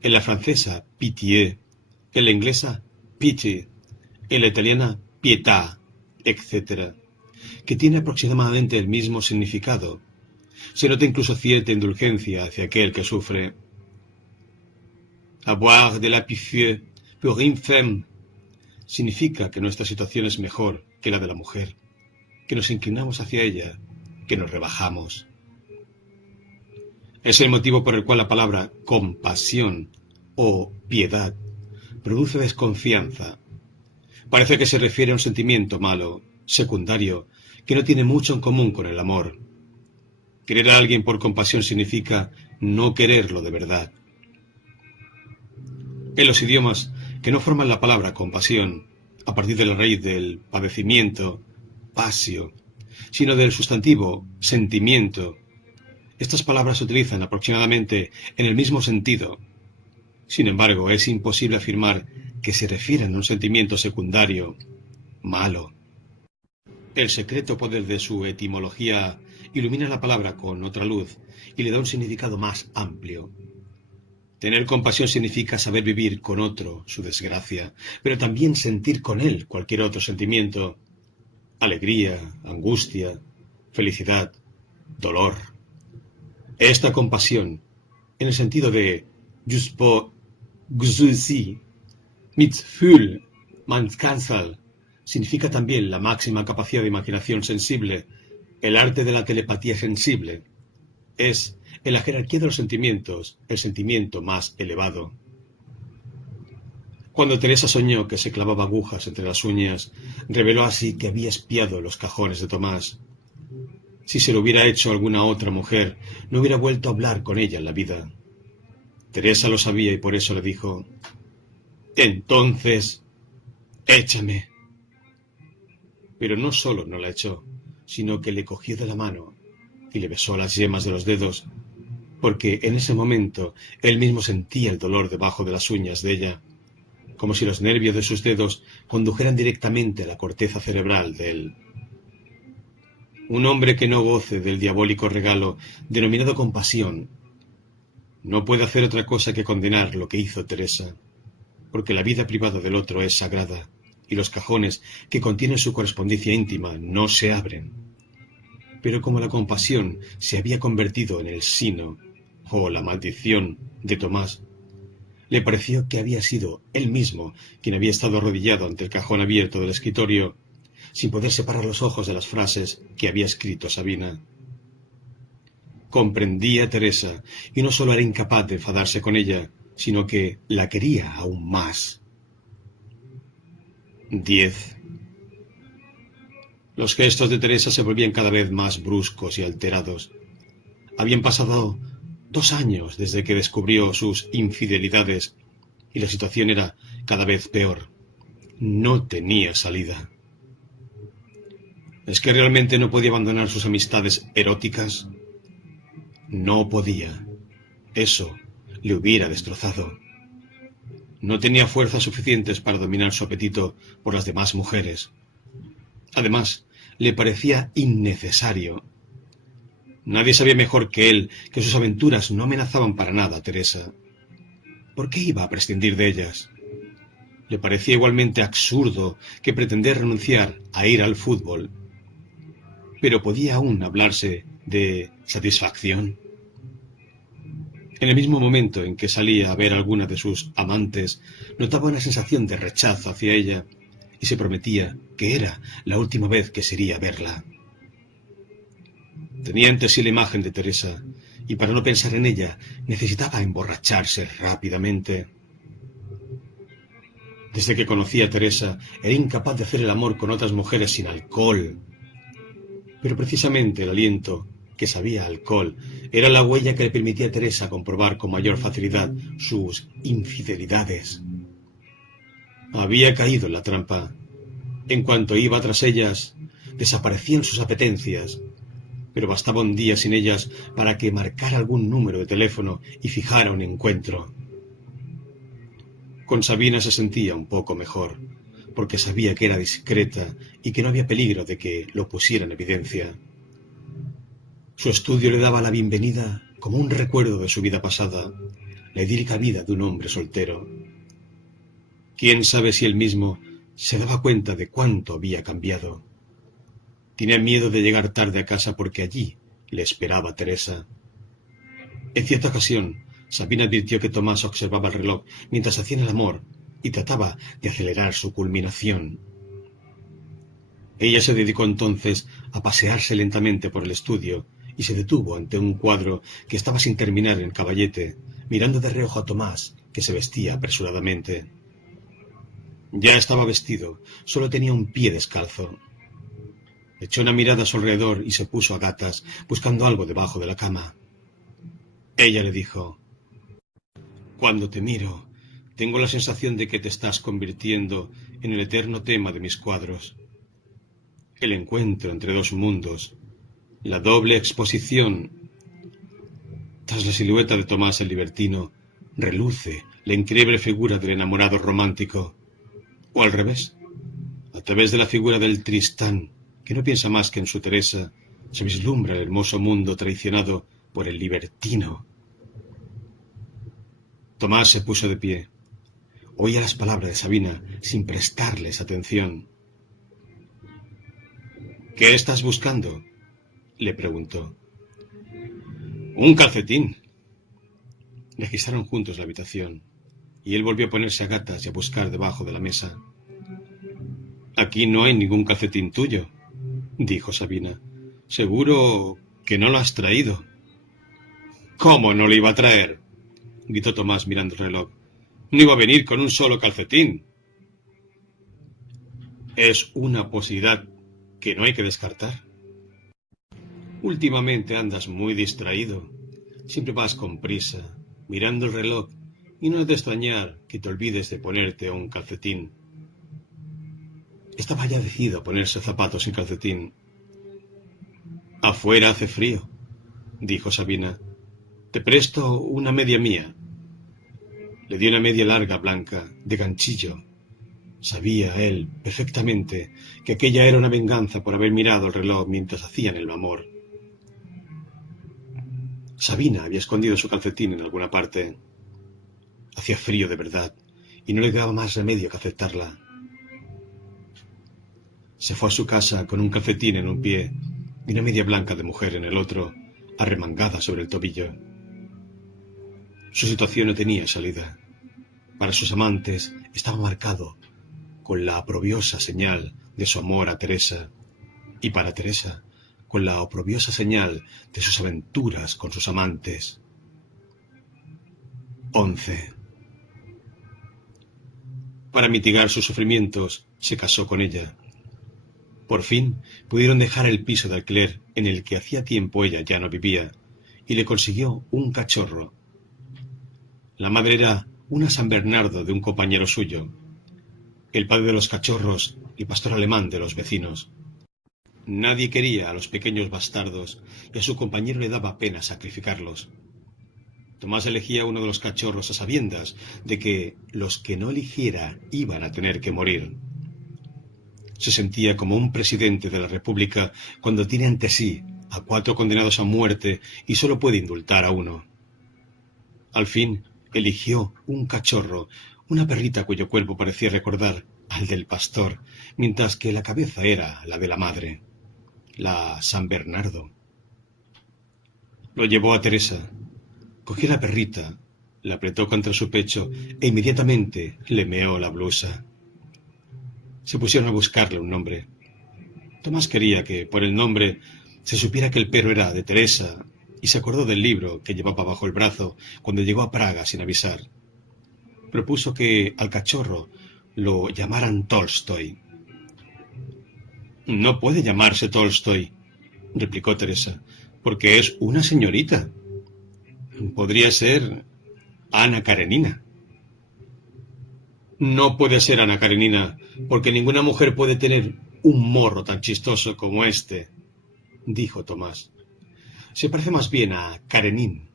en la francesa pitié, en la inglesa pity, en la italiana pietà, etc., que tiene aproximadamente el mismo significado, se nota incluso cierta indulgencia hacia aquel que sufre. Avoir de la pitié pour une femme significa que nuestra situación es mejor que la de la mujer, que nos inclinamos hacia ella, que nos rebajamos. Es el motivo por el cual la palabra compasión o piedad produce desconfianza. Parece que se refiere a un sentimiento malo, secundario, que no tiene mucho en común con el amor. Querer a alguien por compasión significa no quererlo de verdad. En los idiomas que no forman la palabra compasión, a partir de la raíz del padecimiento, pasio, sino del sustantivo sentimiento, estas palabras se utilizan aproximadamente en el mismo sentido. Sin embargo, es imposible afirmar que se refieren a un sentimiento secundario, malo. El secreto poder de su etimología ilumina la palabra con otra luz y le da un significado más amplio. Tener compasión significa saber vivir con otro su desgracia, pero también sentir con él cualquier otro sentimiento: alegría, angustia, felicidad, dolor. Esta compasión, en el sentido de uspolczuci, Mitgefühl, Manskansal, significa también la máxima capacidad de imaginación sensible, el arte de la telepatía sensible. Es, en la jerarquía de los sentimientos, el sentimiento más elevado. Cuando Teresa soñó que se clavaba agujas entre las uñas, reveló así que había espiado los cajones de Tomás. Si se lo hubiera hecho a alguna otra mujer, no hubiera vuelto a hablar con ella en la vida. Teresa lo sabía y por eso le dijo: «Entonces, échame». Pero no solo no la echó, sino que le cogió de la mano y le besó las yemas de los dedos porque en ese momento él mismo sentía el dolor debajo de las uñas de ella, como si los nervios de sus dedos condujeran directamente a la corteza cerebral de él. Un hombre que no goce del diabólico regalo denominado compasión no puede hacer otra cosa que condenar lo que hizo Teresa, porque la vida privada del otro es sagrada y los cajones que contienen su correspondencia íntima no se abren. Pero como la compasión se había convertido en el sino o la maldición de Tomás, le pareció que había sido él mismo quien había estado arrodillado ante el cajón abierto del escritorio, sin poder separar los ojos de las frases que había escrito Sabina. Comprendía a Teresa, y no solo era incapaz de enfadarse con ella, sino que la quería aún más. 10. Los gestos de Teresa se volvían cada vez más bruscos y alterados. Habían pasado 2 años desde que descubrió sus infidelidades, y la situación era cada vez peor. No tenía salida. ¿Es que realmente no podía abandonar sus amistades eróticas? No podía. Eso le hubiera destrozado. No tenía fuerzas suficientes para dominar su apetito por las demás mujeres. Además, le parecía innecesario. Nadie sabía mejor que él que sus aventuras no amenazaban para nada a Teresa. ¿Por qué iba a prescindir de ellas? Le parecía igualmente absurdo que pretender renunciar a ir al fútbol. Pero podía aún hablarse de satisfacción. En el mismo momento en que salía a ver a alguna de sus amantes, notaba una sensación de rechazo hacia ella y se prometía que era la última vez que sería verla. Tenía ante sí la imagen de Teresa y para no pensar en ella necesitaba emborracharse rápidamente. Desde que conocía a Teresa era incapaz de hacer el amor con otras mujeres sin alcohol. Pero precisamente el aliento que sabía alcohol era la huella que le permitía a Teresa comprobar con mayor facilidad sus infidelidades. Había caído en la trampa. En cuanto iba tras ellas, desaparecían sus apetencias, pero bastaba un día sin ellas para que marcara algún número de teléfono y fijara un encuentro. Con Sabina se sentía un poco mejor, porque sabía que era discreta y que no había peligro de que lo pusiera en evidencia. Su estudio le daba la bienvenida como un recuerdo de su vida pasada, la idílica vida de un hombre soltero. ¿Quién sabe si él mismo se daba cuenta de cuánto había cambiado? Tenía miedo de llegar tarde a casa porque allí le esperaba Teresa. En cierta ocasión, Sabina advirtió que Tomás observaba el reloj mientras hacían el amor y trataba de acelerar su culminación. Ella se dedicó entonces a pasearse lentamente por el estudio y se detuvo ante un cuadro que estaba sin terminar en caballete, mirando de reojo a Tomás, que se vestía apresuradamente. Ya estaba vestido, solo tenía un pie descalzo. Echó una mirada a su alrededor y se puso a gatas, buscando algo debajo de la cama. Ella le dijo: «Cuando te miro, tengo la sensación de que te estás convirtiendo en el eterno tema de mis cuadros. El encuentro entre dos mundos, la doble exposición. Tras la silueta de Tomás el libertino, reluce la increíble figura del enamorado romántico. O al revés, a través de la figura del Tristán, que no piensa más que en su Teresa, se vislumbra el hermoso mundo traicionado por el libertino». Tomás se puso de pie. Oía las palabras de Sabina sin prestarles atención. «¿Qué estás buscando?», le preguntó. «Un calcetín». Registraron juntos la habitación, y él volvió a ponerse a gatas y a buscar debajo de la mesa. «Aquí no hay ningún calcetín tuyo», dijo Sabina. «Seguro que no lo has traído». «¿Cómo no lo iba a traer?», gritó Tomás mirando el reloj. «No iba a venir con un solo calcetín». «Es una posibilidad que no hay que descartar. Últimamente andas muy distraído. Siempre vas con prisa, mirando el reloj, y no es de extrañar que te olvides de ponerte un calcetín». Estaba ya decidido a ponerse zapatos sin calcetín. «Afuera hace frío», dijo Sabina. Te presto una media mía. Le dio una media larga blanca, de ganchillo. Sabía él perfectamente que aquella era una venganza por haber mirado el reloj mientras hacían el amor. Sabina había escondido su calcetín en alguna parte. Hacía frío de verdad, y no le quedaba más remedio que aceptarla. Se fue a su casa con un calcetín en un pie y una media blanca de mujer en el otro, arremangada sobre el tobillo. Su situación no tenía salida. Para sus amantes estaba marcado con la oprobiosa señal de su amor a Teresa, y para Teresa con la oprobiosa señal de sus aventuras con sus amantes. 11. Para mitigar sus sufrimientos, se casó con ella. Por fin pudieron dejar el piso de alquiler en el que hacía tiempo ella ya no vivía, y le consiguió un cachorro. La madre era una San Bernardo de un compañero suyo. El padre de los cachorros, el pastor alemán de los vecinos. Nadie quería a los pequeños bastardos y a su compañero le daba pena sacrificarlos. Tomás elegía uno de los cachorros a sabiendas de que los que no eligiera iban a tener que morir. Se sentía como un presidente de la República cuando tiene ante sí a 4 condenados a muerte y solo puede indultar a uno. Al fin eligió un cachorro, una perrita cuyo cuerpo parecía recordar al del pastor, mientras que la cabeza era la de la madre, la San Bernardo. Lo llevó a Teresa, cogió la perrita, la apretó contra su pecho e inmediatamente le meó la blusa. Se pusieron a buscarle un nombre. Tomás quería que, por el nombre, se supiera que el perro era de Teresa, y se acordó del libro que llevaba bajo el brazo cuando llegó a Praga sin avisar. Propuso que al cachorro lo llamaran Tolstoy. No puede llamarse Tolstoy, replicó Teresa, porque es una señorita. Podría ser Ana Karenina. No puede ser Ana Karenina, porque ninguna mujer puede tener un morro tan chistoso como este, dijo Tomás. Se parece más bien a Karenin.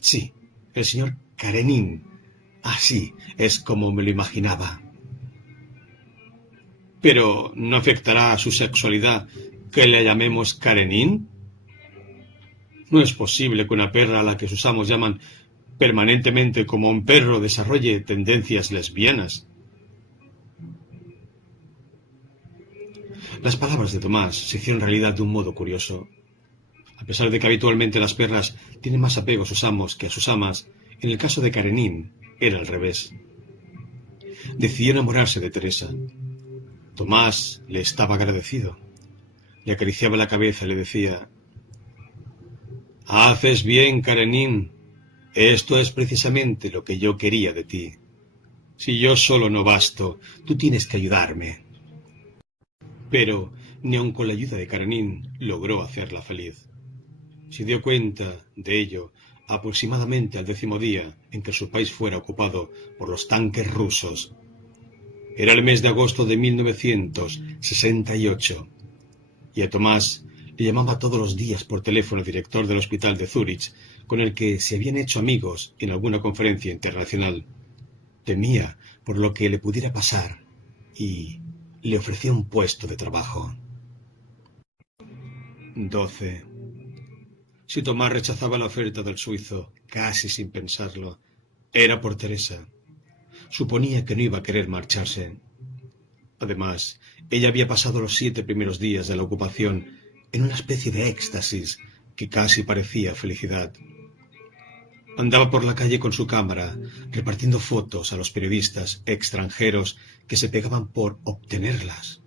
Sí, el señor Karenin. Así es como me lo imaginaba. Pero ¿no afectará a su sexualidad que le llamemos Karenin? No es posible que una perra a la que sus amos llaman permanentemente como un perro desarrolle tendencias lesbianas. Las palabras de Tomás se hicieron realidad de un modo curioso. A pesar de que habitualmente las perras tienen más apego a sus amos que a sus amas, en el caso de Karenin era al revés. Decidió enamorarse de Teresa. Tomás le estaba agradecido. Le acariciaba la cabeza y le decía: «Haces bien, Karenin. Esto es precisamente lo que yo quería de ti. Si yo solo no basto, tú tienes que ayudarme». Pero ni aun con la ayuda de Karenin logró hacerla feliz. Se dio cuenta de ello aproximadamente al 10º día en que su país fuera ocupado por los tanques rusos. Era el mes de agosto de 1968, y a Tomás le llamaba todos los días por teléfono el director del hospital de Zúrich, con el que se habían hecho amigos en alguna conferencia internacional. Temía por lo que le pudiera pasar y le ofrecía un puesto de trabajo. 12. Si Tomás rechazaba la oferta del suizo, casi sin pensarlo, era por Teresa. Suponía que no iba a querer marcharse. Además, ella había pasado los 7 primeros días de la ocupación en una especie de éxtasis que casi parecía felicidad. Andaba por la calle con su cámara, repartiendo fotos a los periodistas extranjeros que se pegaban por obtenerlas.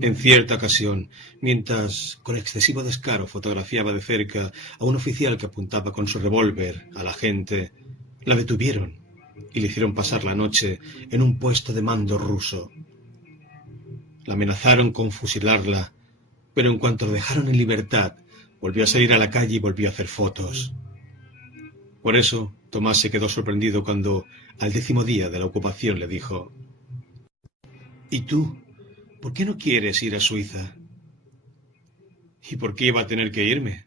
En cierta ocasión, mientras con excesivo descaro fotografiaba de cerca a un oficial que apuntaba con su revólver a la gente, la detuvieron y le hicieron pasar la noche en un puesto de mando ruso. La amenazaron con fusilarla, pero en cuanto la dejaron en libertad, volvió a salir a la calle y volvió a hacer fotos. Por eso, Tomás se quedó sorprendido cuando, al 10º día de la ocupación, le dijo: «¿Y tú? ¿Por qué no quieres ir a Suiza?» «¿Y por qué iba a tener que irme?»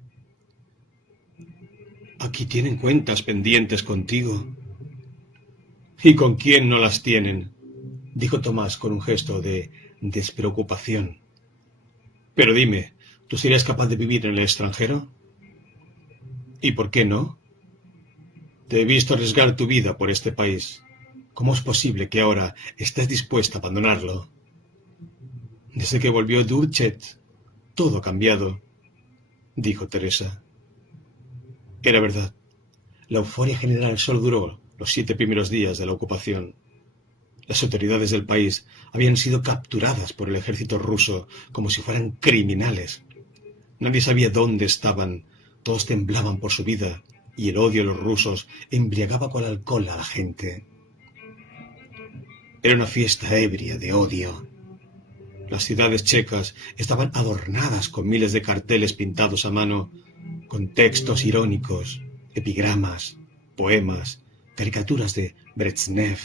Aquí tienen cuentas pendientes contigo. ¿Y con quién no las tienen? Dijo Tomás con un gesto de despreocupación. Pero dime, ¿tú serías capaz de vivir en el extranjero? ¿Y por qué no? Te he visto arriesgar tu vida por este país. ¿Cómo es posible que ahora estés dispuesta a abandonarlo? Desde que volvió Dutchet, todo ha cambiado, dijo Teresa. Era verdad. La euforia general solo duró los 7 primeros días de la ocupación. Las autoridades del país habían sido capturadas por el ejército ruso como si fueran criminales. Nadie sabía dónde estaban, todos temblaban por su vida, y el odio de los rusos embriagaba con alcohol a la gente. Era una fiesta ebria de odio. Las ciudades checas estaban adornadas con miles de carteles pintados a mano, con textos irónicos, epigramas, poemas, caricaturas de Brezhnev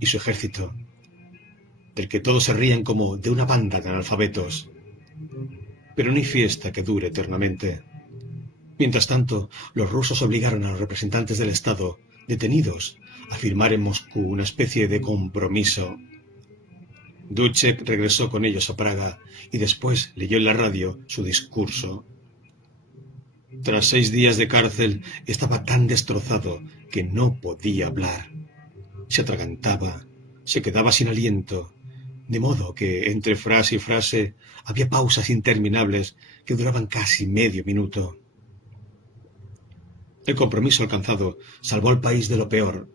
y su ejército, del que todos se rían como de una banda de analfabetos. Pero no hay fiesta que dure eternamente. Mientras tanto, los rusos obligaron a los representantes del Estado, detenidos, a firmar en Moscú una especie de compromiso. Dubček regresó con ellos a Praga y después leyó en la radio su discurso. Tras 6 días de cárcel estaba tan destrozado que no podía hablar. Se atragantaba, se quedaba sin aliento, de modo que entre frase y frase había pausas interminables que duraban casi medio minuto. El compromiso alcanzado salvó al país de lo peor,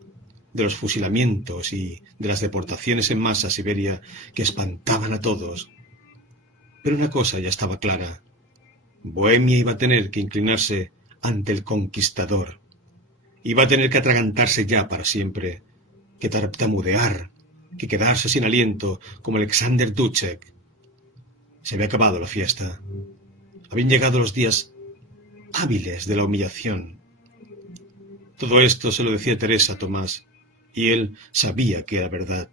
de los fusilamientos y de las deportaciones en masa a Siberia que espantaban a todos. Pero una cosa ya estaba clara. Bohemia iba a tener que inclinarse ante el conquistador. Iba a tener que atragantarse ya para siempre, que tartamudear, que quedarse sin aliento como Alexander Dubček. Se había acabado la fiesta. Habían llegado los días hábiles de la humillación. Todo esto se lo decía Teresa a Tomás, y él sabía que era verdad,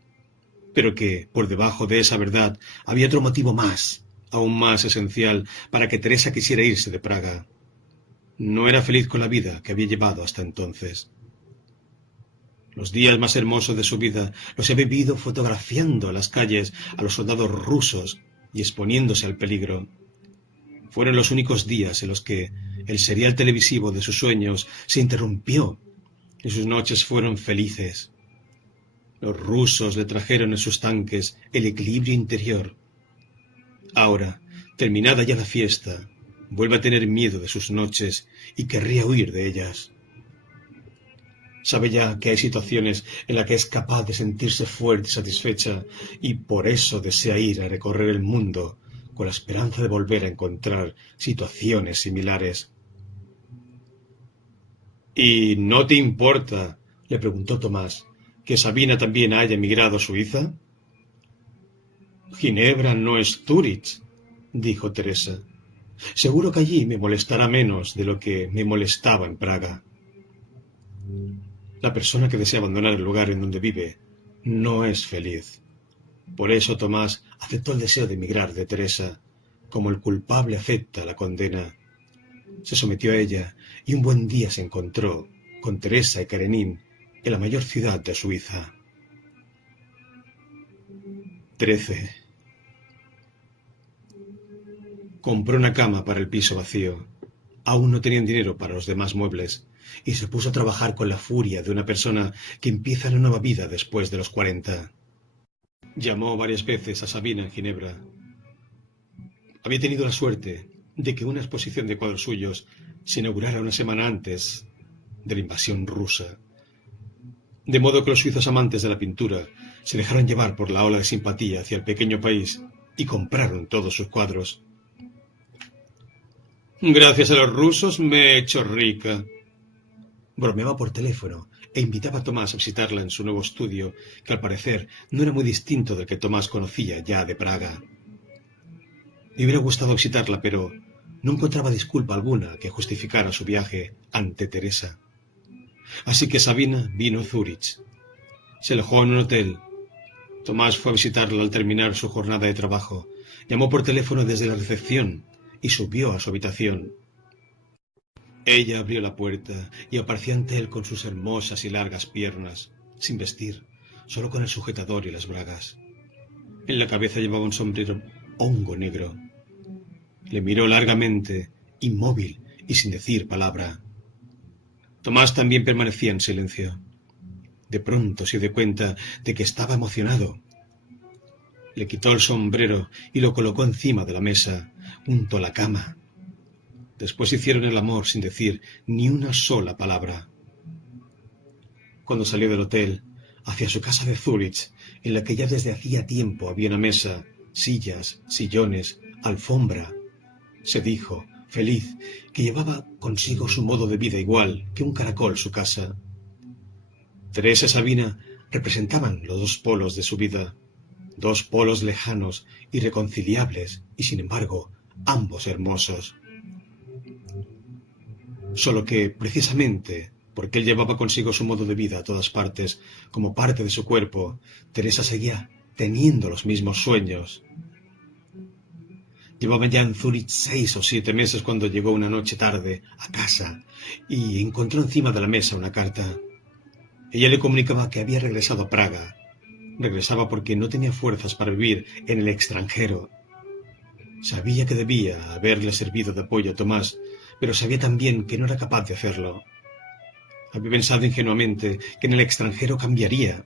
pero que, por debajo de esa verdad, había otro motivo más, aún más esencial, para que Teresa quisiera irse de Praga. No era feliz con la vida que había llevado hasta entonces. Los días más hermosos de su vida los había vivido fotografiando en las calles a los soldados rusos y exponiéndose al peligro. Fueron los únicos días en los que el serial televisivo de sus sueños se interrumpió y sus noches fueron felices. Los rusos le trajeron en sus tanques el equilibrio interior. Ahora, terminada ya la fiesta, vuelve a tener miedo de sus noches y querría huir de ellas. Sabe ya que hay situaciones en las que es capaz de sentirse fuerte y satisfecha y por eso desea ir a recorrer el mundo con la esperanza de volver a encontrar situaciones similares. ¿Y no te importa, le preguntó Tomás, que Sabina también haya emigrado a Suiza? Ginebra no es Zúrich, dijo Teresa. Seguro que allí me molestará menos de lo que me molestaba en Praga. La persona que desea abandonar el lugar en donde vive no es feliz. Por eso Tomás aceptó el deseo de emigrar de Teresa, como el culpable acepta la condena. Se sometió a ella y un buen día se encontró con Teresa y Karenin en la mayor ciudad de Suiza. 13. Compró una cama para el piso vacío. Aún no tenían dinero para los demás muebles y se puso a trabajar con la furia de una persona que empieza una nueva vida después de los 40. Llamó varias veces a Sabina en Ginebra. Había tenido la suerte de que una exposición de cuadros suyos se inaugurara una semana antes de la invasión rusa. De modo que los suizos amantes de la pintura se dejaron llevar por la ola de simpatía hacia el pequeño país y compraron todos sus cuadros. Gracias a los rusos me he hecho rica. Bromeaba por teléfono e invitaba a Tomás a visitarla en su nuevo estudio, que al parecer no era muy distinto del que Tomás conocía ya de Praga. Le hubiera gustado visitarla, pero no encontraba disculpa alguna que justificara su viaje ante Teresa. Así que Sabina vino a Zúrich. Se alojó en un hotel. Tomás fue a visitarla al terminar su jornada de trabajo. Llamó por teléfono desde la recepción y subió a su habitación. Ella abrió la puerta y apareció ante él con sus hermosas y largas piernas, sin vestir, solo con el sujetador y las bragas. En la cabeza llevaba un sombrero hongo negro. Le miró largamente, inmóvil y sin decir palabra. Tomás también permanecía en silencio. De pronto se dio cuenta de que estaba emocionado. Le quitó el sombrero y lo colocó encima de la mesa, junto a la cama. Después hicieron el amor sin decir ni una sola palabra. Cuando salió del hotel, hacia su casa de Zúrich, en la que ya desde hacía tiempo había una mesa, sillas, sillones, alfombra, se dijo, feliz, que llevaba consigo su modo de vida igual que un caracol su casa. Teresa y Sabina representaban los dos polos de su vida, dos polos lejanos, irreconciliables y, sin embargo, ambos hermosos. Solo que, precisamente, porque él llevaba consigo su modo de vida a todas partes, como parte de su cuerpo, Teresa seguía teniendo los mismos sueños. Llevaban ya en Zúrich 6 o 7 meses cuando llegó una noche tarde a casa y encontró encima de la mesa una carta. Ella le comunicaba que había regresado a Praga. Regresaba porque no tenía fuerzas para vivir en el extranjero. Sabía que debía haberle servido de apoyo a Tomás, pero sabía también que no era capaz de hacerlo. Había pensado ingenuamente que en el extranjero cambiaría.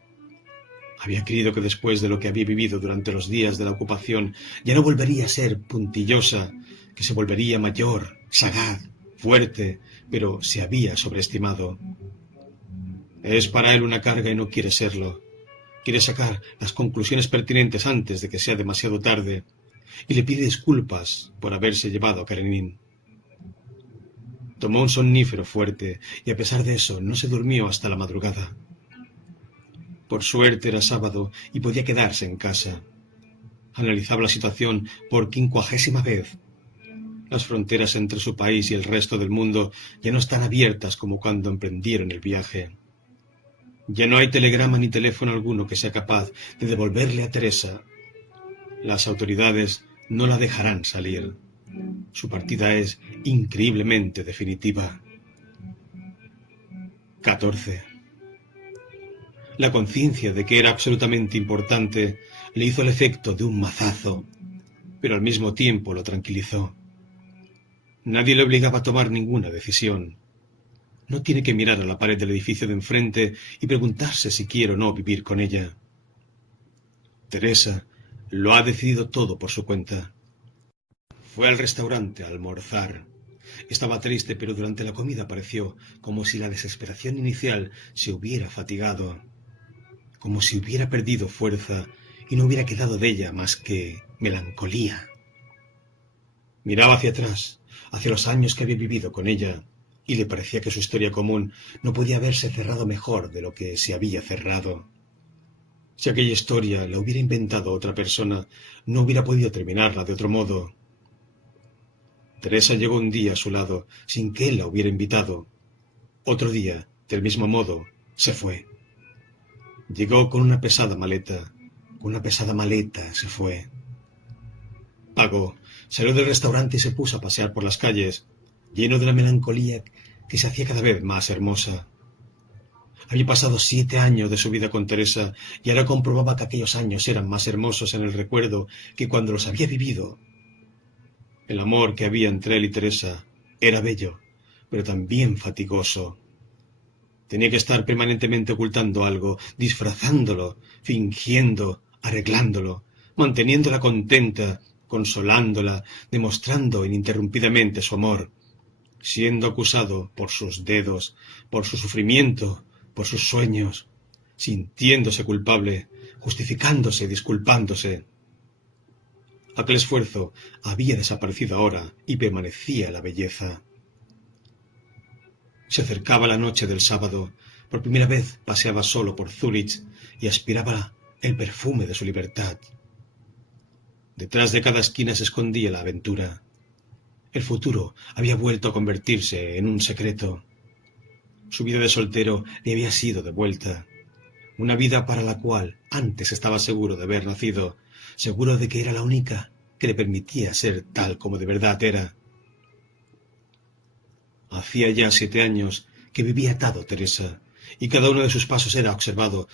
Había creído que después de lo que había vivido durante los días de la ocupación ya no volvería a ser puntillosa, que se volvería mayor, sagaz, fuerte, pero se había sobreestimado. Es para él una carga y no quiere serlo. Quiere sacar las conclusiones pertinentes antes de que sea demasiado tarde y le pide disculpas por haberse llevado a Karenin. Tomó un somnífero fuerte y a pesar de eso no se durmió hasta la madrugada. Por suerte era sábado y podía quedarse en casa. Analizaba la situación por 50ª vez. Las fronteras entre su país y el resto del mundo ya no están abiertas como cuando emprendieron el viaje. Ya no hay telegrama ni teléfono alguno que sea capaz de devolverle a Teresa. Las autoridades no la dejarán salir. Su partida es increíblemente definitiva. 14. La conciencia de que era absolutamente importante le hizo el efecto de un mazazo, pero al mismo tiempo lo tranquilizó. Nadie le obligaba a tomar ninguna decisión. No tiene que mirar a la pared del edificio de enfrente y preguntarse si quiere o no vivir con ella. Teresa lo ha decidido todo por su cuenta. Fue al restaurante a almorzar. Estaba triste, pero durante la comida pareció como si la desesperación inicial se hubiera fatigado, como si hubiera perdido fuerza y no hubiera quedado de ella más que melancolía. Miraba hacia atrás, hacia los años que había vivido con ella, y le parecía que su historia común no podía haberse cerrado mejor de lo que se había cerrado. Si aquella historia la hubiera inventado otra persona, no hubiera podido terminarla de otro modo. Teresa llegó un día a su lado, sin que él la hubiera invitado. Otro día, del mismo modo, se fue. Llegó con una pesada maleta se fue. Pagó, salió del restaurante y se puso a pasear por las calles, lleno de la melancolía que se hacía cada vez más hermosa. Había pasado 7 años de su vida con Teresa y ahora comprobaba que aquellos años eran más hermosos en el recuerdo que cuando los había vivido. El amor que había entre él y Teresa era bello, pero también fatigoso. Tenía que estar permanentemente ocultando algo, disfrazándolo, fingiendo, arreglándolo, manteniéndola contenta, consolándola, demostrando ininterrumpidamente su amor, siendo acusado por sus dedos, por su sufrimiento, por sus sueños, sintiéndose culpable, justificándose y disculpándose. Aquel esfuerzo había desaparecido ahora y permanecía la belleza. Se acercaba la noche del sábado. Por primera vez paseaba solo por Zúrich y aspiraba el perfume de su libertad. Detrás de cada esquina se escondía la aventura. El futuro había vuelto a convertirse en un secreto. Su vida de soltero le había sido devuelta. Una vida para la cual antes estaba seguro de haber nacido, seguro de que era la única que le permitía ser tal como de verdad era. Hacía ya 7 años que vivía atado Teresa, y cada uno de sus pasos era observado